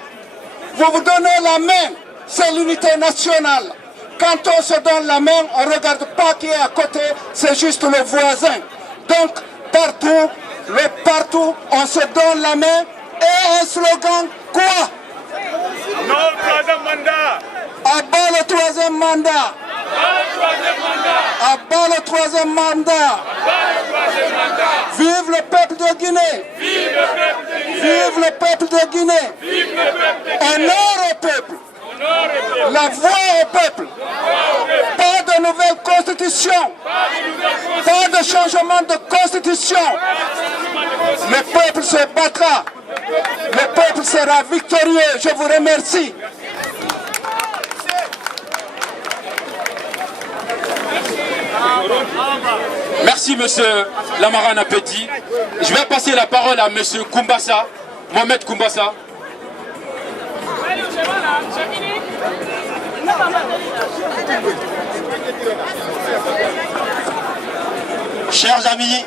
Vous vous donnez la main, c'est l'unité nationale. Quand on se donne la main, on ne regarde pas qui est à côté, c'est juste le voisin. Donc partout, on se donne la main et un slogan, quoi? Non au troisième mandat. À bas le troisième mandat. À bas le troisième mandat. Vive le peuple de Guinée. Vive le peuple de Guinée. Honneur au peuple. La voix au peuple. Pas de nouvelle constitution. Pas de changement de constitution. Le peuple se battra. Le peuple sera victorieux. Je vous remercie. Merci monsieur Lamarana Petit. Je vais passer la parole à monsieur Koumbassa, Mohamed Koumbassa. Chers amis,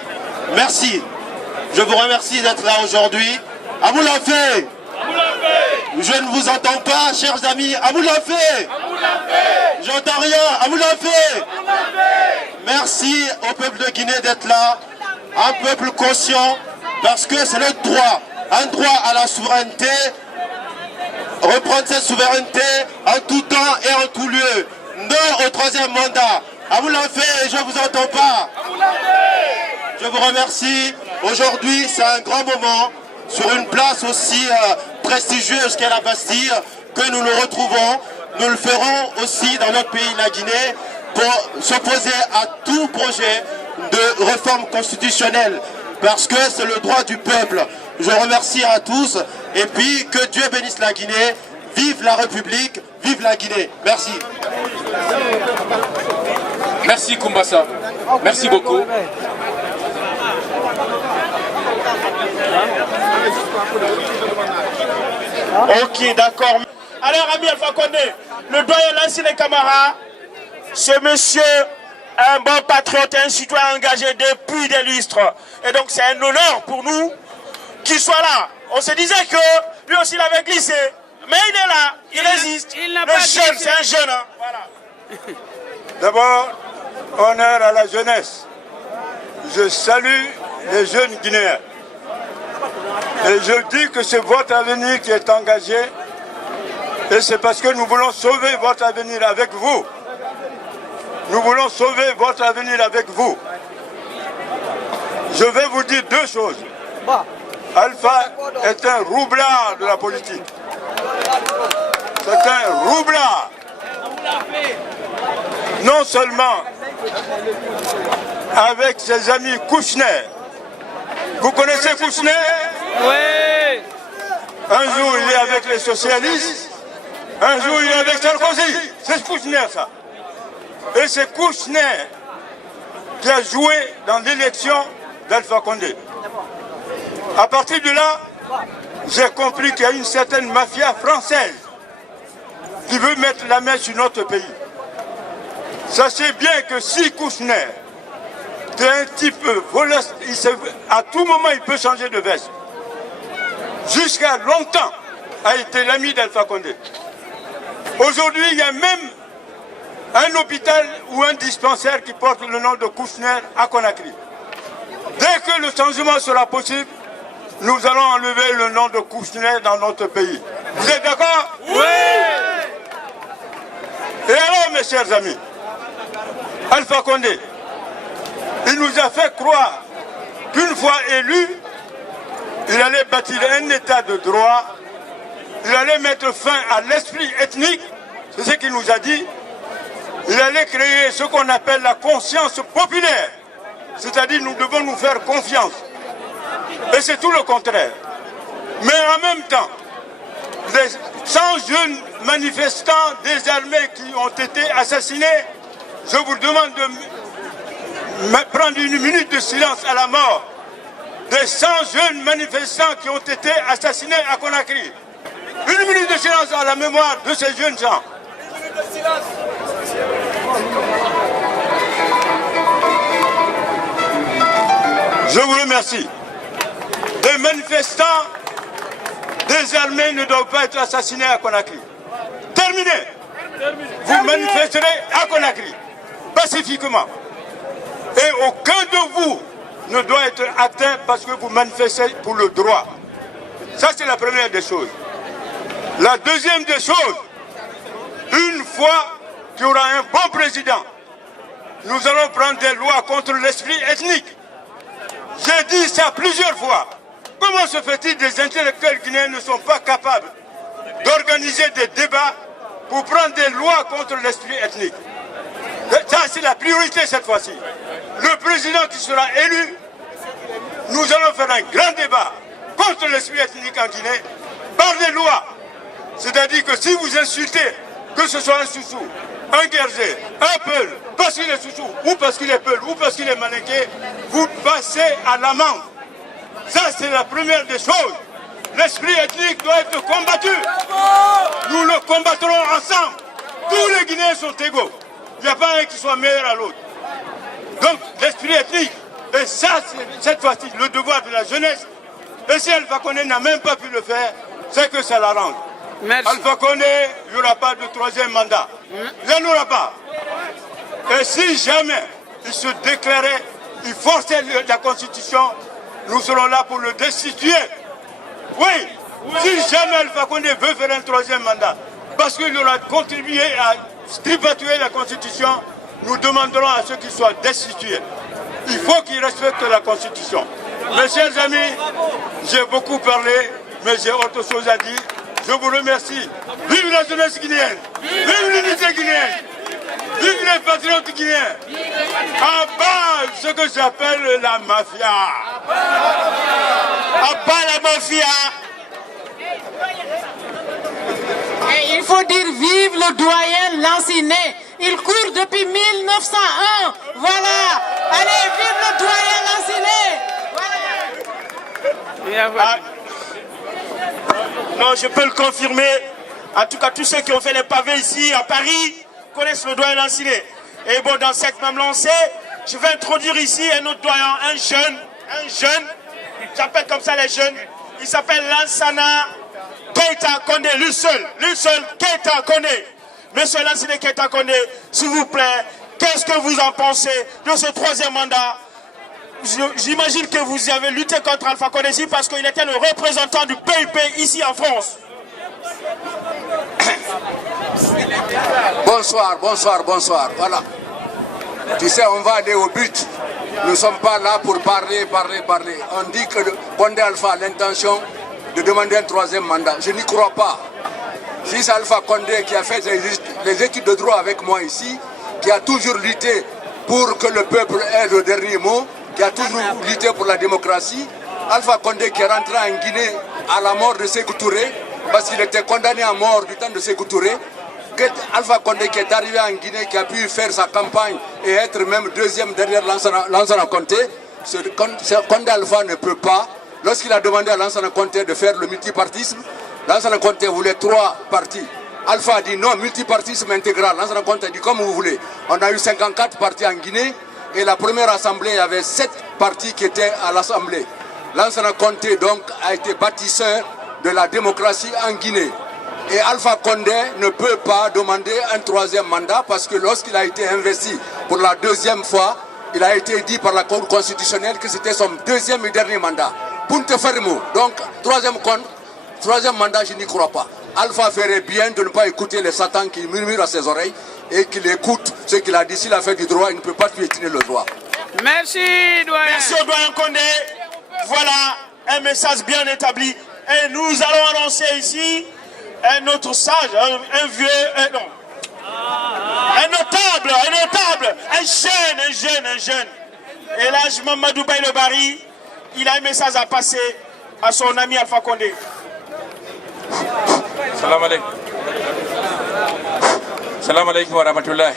merci. Je vous remercie d'être là aujourd'hui. Amoulafé! Je ne vous entends pas, chers amis. Amoulafé! J'entends rien. Amoulafé! Merci au peuple de Guinée d'être là. Un peuple conscient, parce que c'est notre droit. Un droit à la souveraineté. Reprendre cette souveraineté en tout temps et en tout lieu. Non au troisième mandat. Amoulafé, je ne vous entends pas. Je vous remercie. Aujourd'hui, c'est un grand moment sur une place aussi prestigieuse qu'est la Bastille que nous nous retrouvons. Nous le ferons aussi dans notre pays, la Guinée, pour s'opposer à tout projet de réforme constitutionnelle, parce que c'est le droit du peuple. Je remercie à tous et puis que Dieu bénisse la Guinée. Vive la République, vive la Guinée. Merci. Merci Koumbassa. Merci beaucoup. Ok, d'accord. Alors, ami Alpha Condé, le doyen Lansine Camara, ce monsieur est un bon patriote et un citoyen engagé depuis des lustres. Et donc, c'est un honneur pour nous qu'il soit là. On se disait que lui aussi, il avait glissé. Mais il est là, il résiste. Le jeune, c'est un jeune. Hein. Voilà. D'abord, honneur à la jeunesse. Je salue les jeunes Guinéens. Et je dis que c'est votre avenir qui est engagé. Et c'est parce que nous voulons sauver votre avenir avec vous. Nous voulons sauver votre avenir avec vous. Je vais vous dire deux choses. Alpha est un roublard de la politique. C'est un roublard. Non seulement avec ses amis Kouchner. Vous connaissez Kouchner? Oui. Un jour il est avec les socialistes, un jour il est avec Sarkozy. C'est Kouchner ça. Et c'est Kouchner qui a joué dans l'élection d'Alpha Condé. À partir de là, j'ai compris qu'il y a une certaine mafia française qui veut mettre la main sur notre pays. Sachez bien que si Kouchner est un type voleur, à tout moment il peut changer de veste. Jusqu'à longtemps a été l'ami d'Alpha Condé. Aujourd'hui, il y a même un hôpital ou un dispensaire qui porte le nom de Kouchner à Conakry. Dès que le changement sera possible, nous allons enlever le nom de Kouchner dans notre pays. Vous êtes d'accord? Oui. Et alors, mes chers amis, Alpha Condé, il nous a fait croire qu'une fois élu, il allait bâtir un état de droit, il allait mettre fin à l'esprit ethnique, c'est ce qu'il nous a dit. Il allait créer ce qu'on appelle la conscience populaire, c'est-à-dire nous devons nous faire confiance. Et c'est tout le contraire. Mais en même temps, les 100 jeunes manifestants désarmés qui ont été assassinés, je vous demande de prendre une minute de silence à la mort des 100 jeunes manifestants qui ont été assassinés à Conakry. Une minute de silence à la mémoire de ces jeunes gens. Je vous remercie. Les manifestants désarmés ne doivent pas être assassinés à Conakry. Terminé. Vous manifesterez à Conakry, pacifiquement. Et aucun de vous ne doit être atteint parce que vous manifestez pour le droit. Ça, c'est la première des choses. La deuxième des choses, une fois qu'il y aura un bon président, nous allons prendre des lois contre l'esprit ethnique. J'ai dit ça plusieurs fois. Comment se fait-il que des intellectuels guinéens ne sont pas capables d'organiser des débats pour prendre des lois contre l'esprit ethnique? Ça, c'est la priorité cette fois-ci. Le président qui sera élu, nous allons faire un grand débat contre l'esprit ethnique en Guinée par des lois. C'est-à-dire que si vous insultez, que ce soit un Soussou, un Guerzé, un Peul, parce qu'il est chouchou, ou parce qu'il est peul, ou parce qu'il est mannequin, vous passez à l'amende. Ça, c'est la première des choses. L'esprit ethnique doit être combattu. Nous le combattrons ensemble. Tous les Guinéens sont égaux. Il n'y a pas un qui soit meilleur à l'autre. Donc, l'esprit ethnique, et ça, c'est cette fois-ci le devoir de la jeunesse. Et si Alpha Condé n'a même pas pu le faire, c'est que ça l'arrange. Alpha Condé, il n'y aura pas de troisième mandat. Il n'y en aura pas. Et si jamais il se déclarait, il forçait la Constitution, nous serons là pour le destituer. Oui, si jamais Alpha Condé veut faire un troisième mandat, parce qu'il aura contribué à tripatuer la Constitution, nous demanderons à ceux qui soient destitués. Il faut qu'ils respectent la Constitution. Mes chers amis, j'ai beaucoup parlé, mais j'ai autre chose à dire. Je vous remercie. Vive la jeunesse guinéenne. Vive l'unité guinéenne. Vive les patriotes guinéens. À bas ce que j'appelle la mafia. À bas la mafia. Et il faut dire vive le doyen Lancinet. Il court depuis 1901. Voilà. Allez, vive le doyen Lancinet. Voilà. Non, je peux le confirmer. En tout cas, tous ceux qui ont fait les pavés ici à Paris connaissent le doyen Lancinet. Et bon, dans cette même lancée, je vais introduire ici un autre doyen, un jeune, j'appelle comme ça les jeunes. Il s'appelle Lansana Keita Condé, lui seul Keita Condé. Monsieur Lancinet Keita Condé, s'il vous plaît, qu'est-ce que vous en pensez de ce troisième mandat? J'imagine que vous avez lutté contre Alpha Condé ici parce qu'il était le représentant du PIP ici en France. Bonsoir. Voilà. Tu sais, on va aller au but. Nous ne sommes pas là pour parler. On dit que Condé Alpha a l'intention de demander un troisième mandat. Je n'y crois pas. Si c'est Alpha Condé qui a fait les études de droit avec moi ici, qui a toujours lutté pour que le peuple ait le dernier mot, qui a toujours lutté pour la démocratie, Alpha Condé qui est rentré en Guinée à la mort de Sékou Touré, parce qu'il était condamné à mort du temps de Sékou Touré, Alpha Condé qui est arrivé en Guinée, qui a pu faire sa campagne et être même deuxième derrière Lansana Conté, Condé Alpha ne peut pas. Lorsqu'il a demandé à Lansana Conté de faire le multipartisme, Lansana Conté voulait 3 partis. Alpha a dit non, multipartisme intégral. Lansana Conté a dit comme vous voulez. On a eu 54 partis en Guinée et la première assemblée, il y avait 7 partis qui étaient à l'assemblée. Lansana Conté donc a été bâtisseur de la démocratie en Guinée. Et Alpha Condé ne peut pas demander un troisième mandat parce que lorsqu'il a été investi pour la deuxième fois, il a été dit par la Cour constitutionnelle que c'était son deuxième et dernier mandat. Punte fermo. Donc, troisième mandat, je n'y crois pas. Alpha ferait bien de ne pas écouter les satans qui murmurent à ses oreilles et qu'il écoute ce qu'il a dit. S'il a fait du droit, il ne peut pas piétiner le droit. Merci, doyen. Merci au doyen Condé. Voilà un message bien établi. Et nous allons annoncer ici un autre sage, un vieux, un notable, un jeune. Et là, Mamadou Baïle Bari, il a un message à passer à son ami Alpha Condé. Salam alaikum. Salam alaikum wa rahmatullah.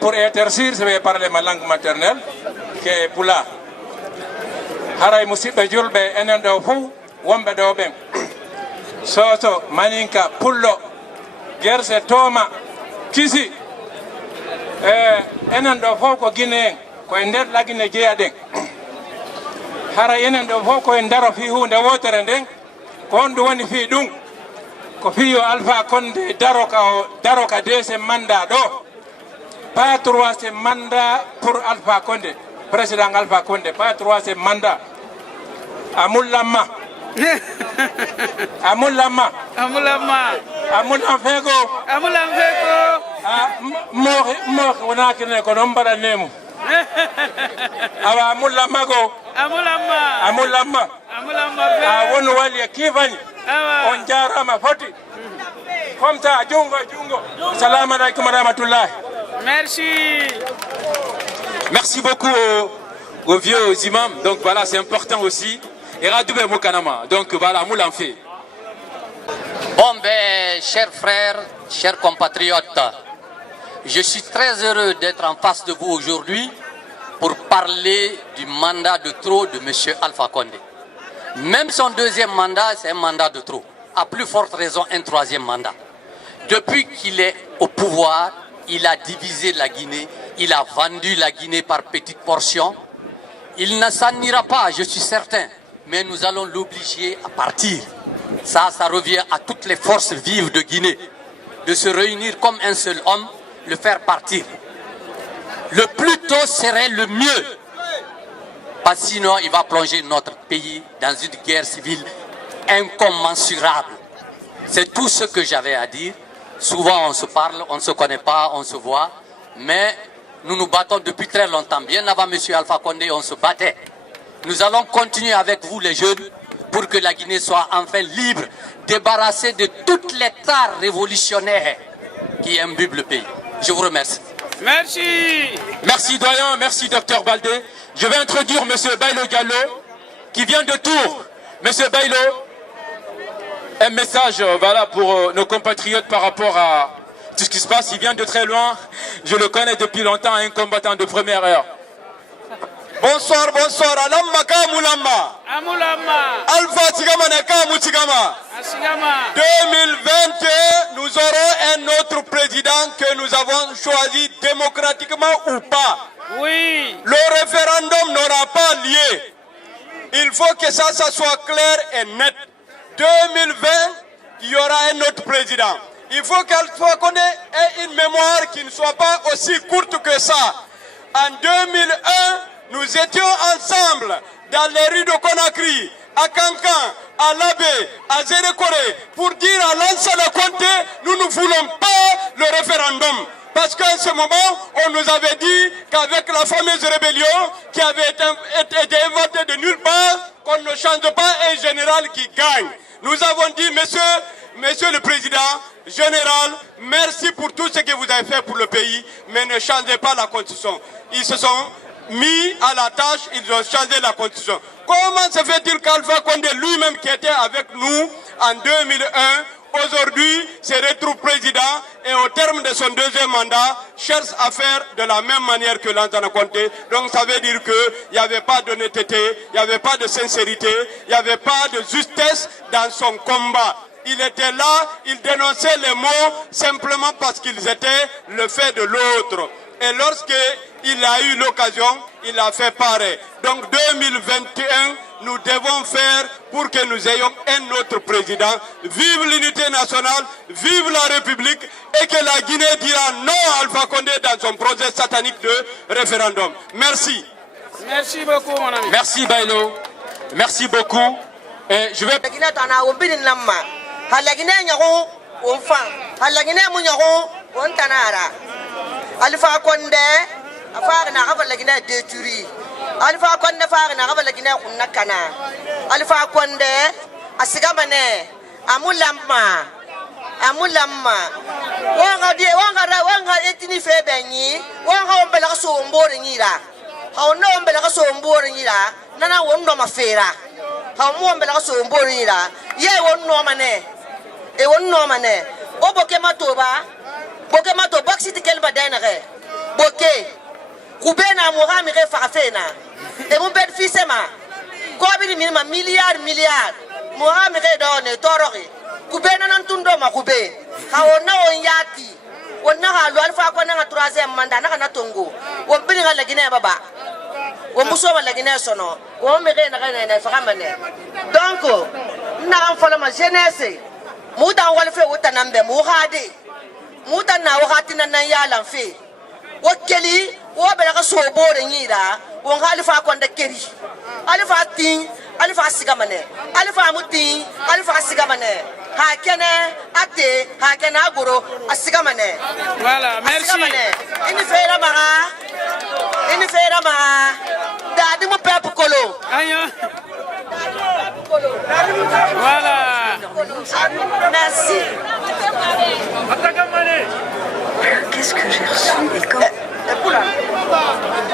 Pour éclaircir, je vais parler ma langue maternelle, qui est Pula. Haray musidɓe julɓe enen ɗo fof wonɓe ɗo ɓen soto maninka pullo gerse tooma kisi enen ɗo fof ko guine en koye nder lagine jeeya ɗen hara enen ɗo fof koye daro fi hunde wotere nden ko on ɗum woni fi ɗum ko fiyo Alpha Condé daro ka deuxiéme mandat ɗo pas troisiéme mandat pour Alpha Condé président Alpha Condé pas troisiéme mandat Amulama fego mo wona kene ko non bara nemu awa amulama go amulama won wali kifani on jarama foti comme ça jungo salam alaikum wa rahmatullah. Merci beaucoup aux vieux imams. Donc voilà, c'est important aussi. Et Radoube Moukanama. Donc voilà, Moulan fait. Bon, ben, chers frères, chers compatriotes, Je suis très heureux d'être en face de vous aujourd'hui pour parler du mandat de trop de M. Alpha Condé. Même son deuxième mandat, c'est un mandat de trop. À plus forte raison, un troisième mandat. Depuis qu'il est au pouvoir, il a divisé la Guinée, il a vendu la Guinée par petites portions. Il ne s'en ira pas, je suis certain, mais nous allons l'obliger à partir. Ça revient à toutes les forces vives de Guinée, de se réunir comme un seul homme, le faire partir. Le plus tôt serait le mieux, parce que sinon il va plonger notre pays dans une guerre civile incommensurable. C'est tout ce que j'avais à dire. Souvent on se parle, on ne se connaît pas, on se voit, mais nous nous battons depuis très longtemps. Bien avant M. Alpha Condé, on se battait. Nous allons continuer avec vous les jeunes pour que la Guinée soit enfin libre, débarrassée de toutes les tares révolutionnaires qui imbibent le pays. Je vous remercie. Merci. Merci doyen, merci docteur Baldé. Je vais introduire M. Bailo Gallo qui vient de Tours. M. Bailo, un message voilà, pour nos compatriotes par rapport à tout ce qui se passe. Il vient de très loin, je le connais depuis longtemps, un combattant de première heure. Bonsoir, bonsoir. Alamma Kamulama. Amulama. Alpha Tigama Nakamu Tigama. 2021, nous aurons un autre président que nous avons choisi démocratiquement ou pas. Oui. Le référendum n'aura pas lieu. Il faut que ça soit clair et net. 2020, il y aura un autre président. Il faut qu'Alpha Condé ait une mémoire qui ne soit pas aussi courte que ça. En 2001, nous étions ensemble dans les rues de Conakry, à Kankan, à Labé, à Zérékoré, pour dire à Lansana Conté, nous ne voulons pas le référendum. Parce qu'à ce moment, on nous avait dit qu'avec la fameuse rébellion qui avait été inventée de nulle part, qu'on ne change pas un général qui gagne. Nous avons dit, monsieur le Président, général, merci pour tout ce que vous avez fait pour le pays, mais ne changez pas la Constitution. Ils se sont mis à la tâche, ils ont changé la Constitution. Comment se fait-il qu'Alpha Condé lui-même qui était avec nous en 2001, aujourd'hui se retrouve président et au terme de son deuxième mandat, cherche à faire de la même manière que Lansana Conté. Donc ça veut dire qu'il n'y avait pas d'honnêteté, il n'y avait pas de sincérité, il n'y avait pas de justesse dans son combat. Il était là, il dénonçait les mots simplement parce qu'ils étaient le fait de l'autre. Et lorsqu'il a eu l'occasion, il a fait pareil. Donc 2021, nous devons faire pour que nous ayons un autre président. Vive l'unité nationale, vive la République et que la Guinée dira non à Alpha Condé dans son projet satanique de référendum. Merci. Merci beaucoup, mon ami. Merci, Bailo. Merci beaucoup. Et je vais... Alpha Condé afar na gafa lagina détruit. Alpha Condé far na gafa lagina kunakana. Alpha Condé asigamane amulama wanga etini febenyi wanga ombela so mbore nyira hawo ombela so mbore nyira nana wonno mafera hawo ombela so mbore nyira ye wonno mane oboke matoba boke mato boxi tikel badana re boke kubena mohami re fafena e mon bel fisema ko bi minima milliard mohami re don torori kubena nan tundo ma kube ha wona on yati wonna ha lo Alpha Condé na troisième mandat na tongo won bi nga lagine baba won muso ma lagine sono won mi re na famane donc na fala ma jeunesse mudan walfe wutanambe muhade mutan na wakati na yalan fe wakeli wo bela ka sobore nyira won Alpha Condé keri Alpha tin Alpha sigamane Alpha mutin Alpha sigamane hakene ate hakene agoro asigamane. Voilà, merci. Ini fera ma dadi mo pep kolo ayo voilà merci. Qu'est-ce que j'ai reçu et quand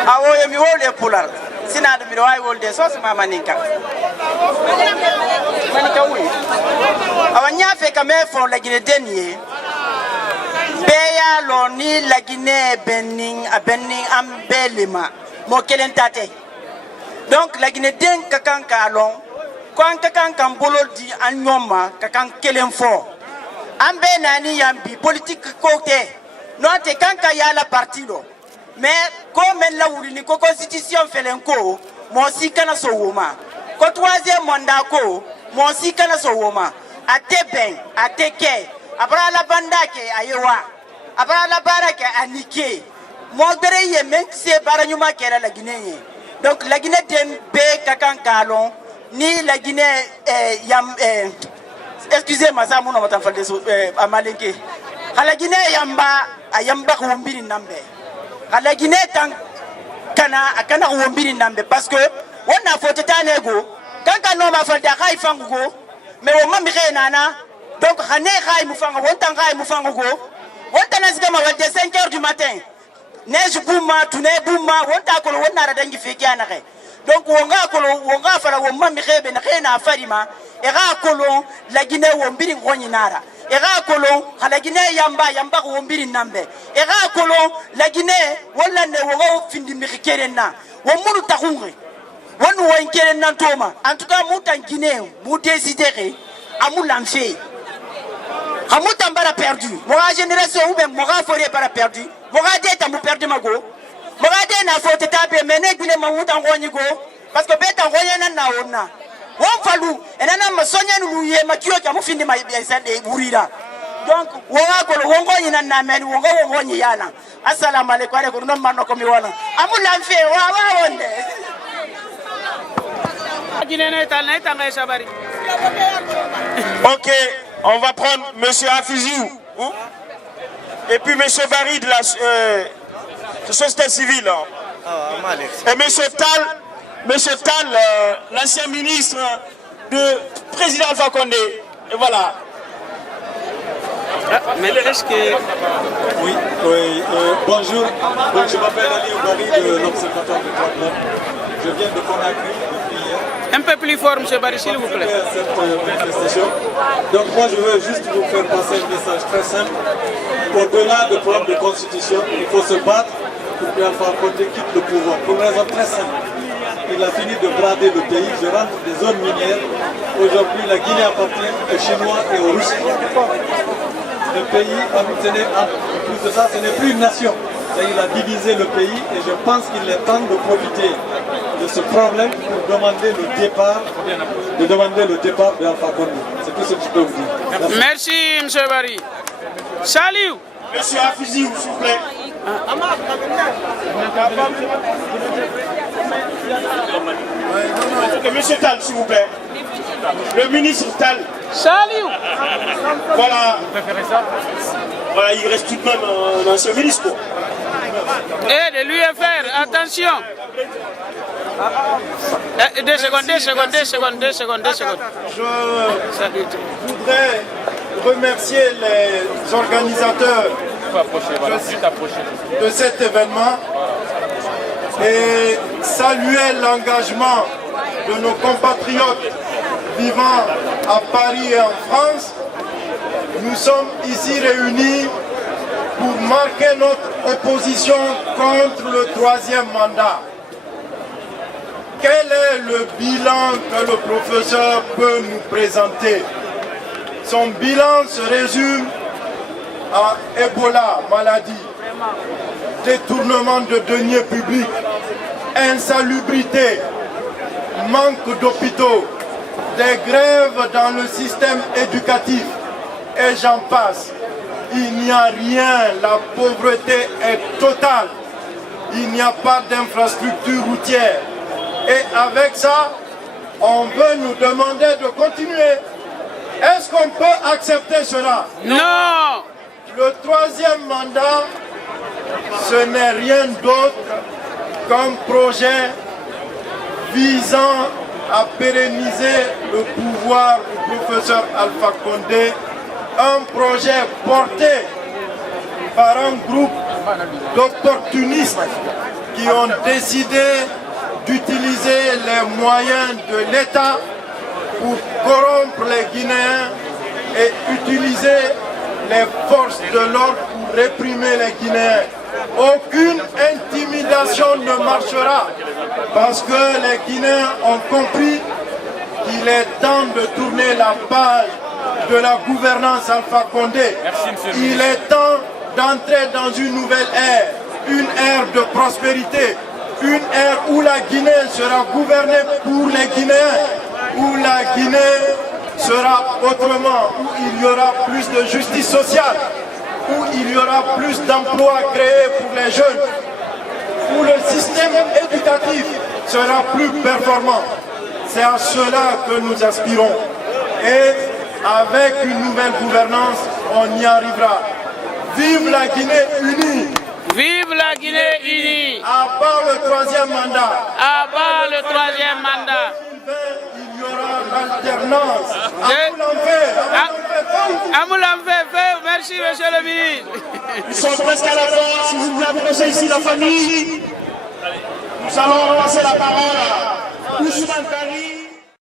awo yemi wole pular sina de mi way wolde so ma maninka oui awanya fe ka me fon la Guinée denier beya lo Alors ni la Guinée Benin Ambelima mo kelen tate. Donc la Guinée den kakan kalon quand kakan kan bolo di anyoma kakan kelen fo. Ambe nani yambi politique côté. Non te kanka ya la partie lo. Mais comme la wuri ni ko constitution felenko mo si kana so woma. Ko troisième mandat ko mo si kana so woma. Ate ben, ate ke. Abra la banda ke ayewa. Abra la bara ke anike. Mo dere ye men se bara nyuma ke la Guinée. Donc la Guinée dem be kakan kalon ni la Guinée excusez-moi ça mon nom va falde à malenke. La Guinée yamba wombiri nambe. La Guinée tan kana wombiri nambe parce que on a faute tanego quand on ma falde kai fango mais on m'a miré nana donc hané kai mufango on tan kai mufango go on tanazika ma walde 5h du matin neige bouma tune bouma on ta ko on na radangi fekiana re donc wonga fara wo m'a miré ben na farima et ra kolon la Guinée wombiri ngoni nara Era kolon la Guinée yamba wombiri nambe era kolon la Guinée wala ne wo findi mirikere na wo munu takunge wonu wo inkere na toma en tout cas muta Guinée mu décider amu lancer amuta mbara perdu mo génération ou même mo foré para perdu mo dé ta mu perdu mago mo dé na faute tabe mene Guinée ma muta ngoni go parce que beta ngoni na ona won falu enana masonya nu ye makio ka mufindi ma yesande burira donc wonga ko wongo nyina na men wongo nyi yana assalamu alaikum ale ko non manno ko mi wona amula mfe wa wonde OK, on va prendre monsieur Afiziou et puis monsieur Barry de la société civile et monsieur Tal, l'ancien ministre de président Alpha Condé. Et voilà. Oui, bonjour. Donc, je m'appelle Ali Oubari de l'Observatoire des droits de l'homme. Je viens de Conakry depuis hier. Un peu plus fort, M. Barry, s'il vous plaît. Cette manifestation. Donc moi, je veux juste vous faire passer un message très simple. Au-delà de problèmes de constitution, il faut se battre pour que Alpha Condé quitte le pouvoir. Pour une raison très simple. Il a fini de brader le pays, je rentre des zones minières. Aujourd'hui, la Guinée appartient aux Chinois et aux Russes. Le pays, en plus de ça, ce n'est plus une nation. Il a divisé le pays et je pense qu'il est temps de profiter de ce problème pour demander le départ de Alpha Condé. C'est tout ce que je peux vous dire. Merci, M. Barry. Salut. Monsieur Afizi, s'il vous plaît. Monsieur Tal, s'il vous plaît. Le ministre Tal. Salut. Voilà. Voilà, il reste tout de même un ancien ministre. Et de l'UFR, attention. 2 secondes. Je voudrais remercier les organisateurs de cet événement et saluer l'engagement de nos compatriotes vivant à Paris et en France. Nous sommes ici réunis pour marquer notre opposition contre le 3e mandat. Quel est le bilan que le professeur peut nous présenter? Son bilan se résume à Ebola, maladie, détournement de deniers publics, insalubrité, manque d'hôpitaux, des grèves dans le système éducatif, et j'en passe. Il n'y a rien, la pauvreté est totale, il n'y a pas d'infrastructure routière. Et avec ça, on veut nous demander de continuer. Est-ce qu'on peut accepter cela? Non. Le 3e mandat, ce n'est rien d'autre qu'un projet visant à pérenniser le pouvoir du professeur Alpha Condé, un projet porté par un groupe d'opportunistes qui ont décidé d'utiliser les moyens de l'État pour corrompre les Guinéens et utiliser les forces de l'ordre pour réprimer les Guinéens. Aucune intimidation ne marchera parce que les Guinéens ont compris qu'il est temps de tourner la page de la gouvernance Alpha Condé. Il est temps d'entrer dans une nouvelle ère, une ère de prospérité, une ère où la Guinée sera gouvernée pour les Guinéens, où la Guinée sera autrement, où il y aura plus de justice sociale, où il y aura plus d'emplois créés pour les jeunes, où le système éducatif sera plus performant. C'est à cela que nous aspirons. Et avec une nouvelle gouvernance, on y arrivera. Vive la Guinée unie! Vive la Guinée unie! À part le troisième mandat! À part le troisième mandat! Il y aura l'alternance. Merci monsieur le ministre. Nous sommes presque à la fin. Si vous voulez approcher ici la famille, nous allons passer la parole à Ousmane Kari.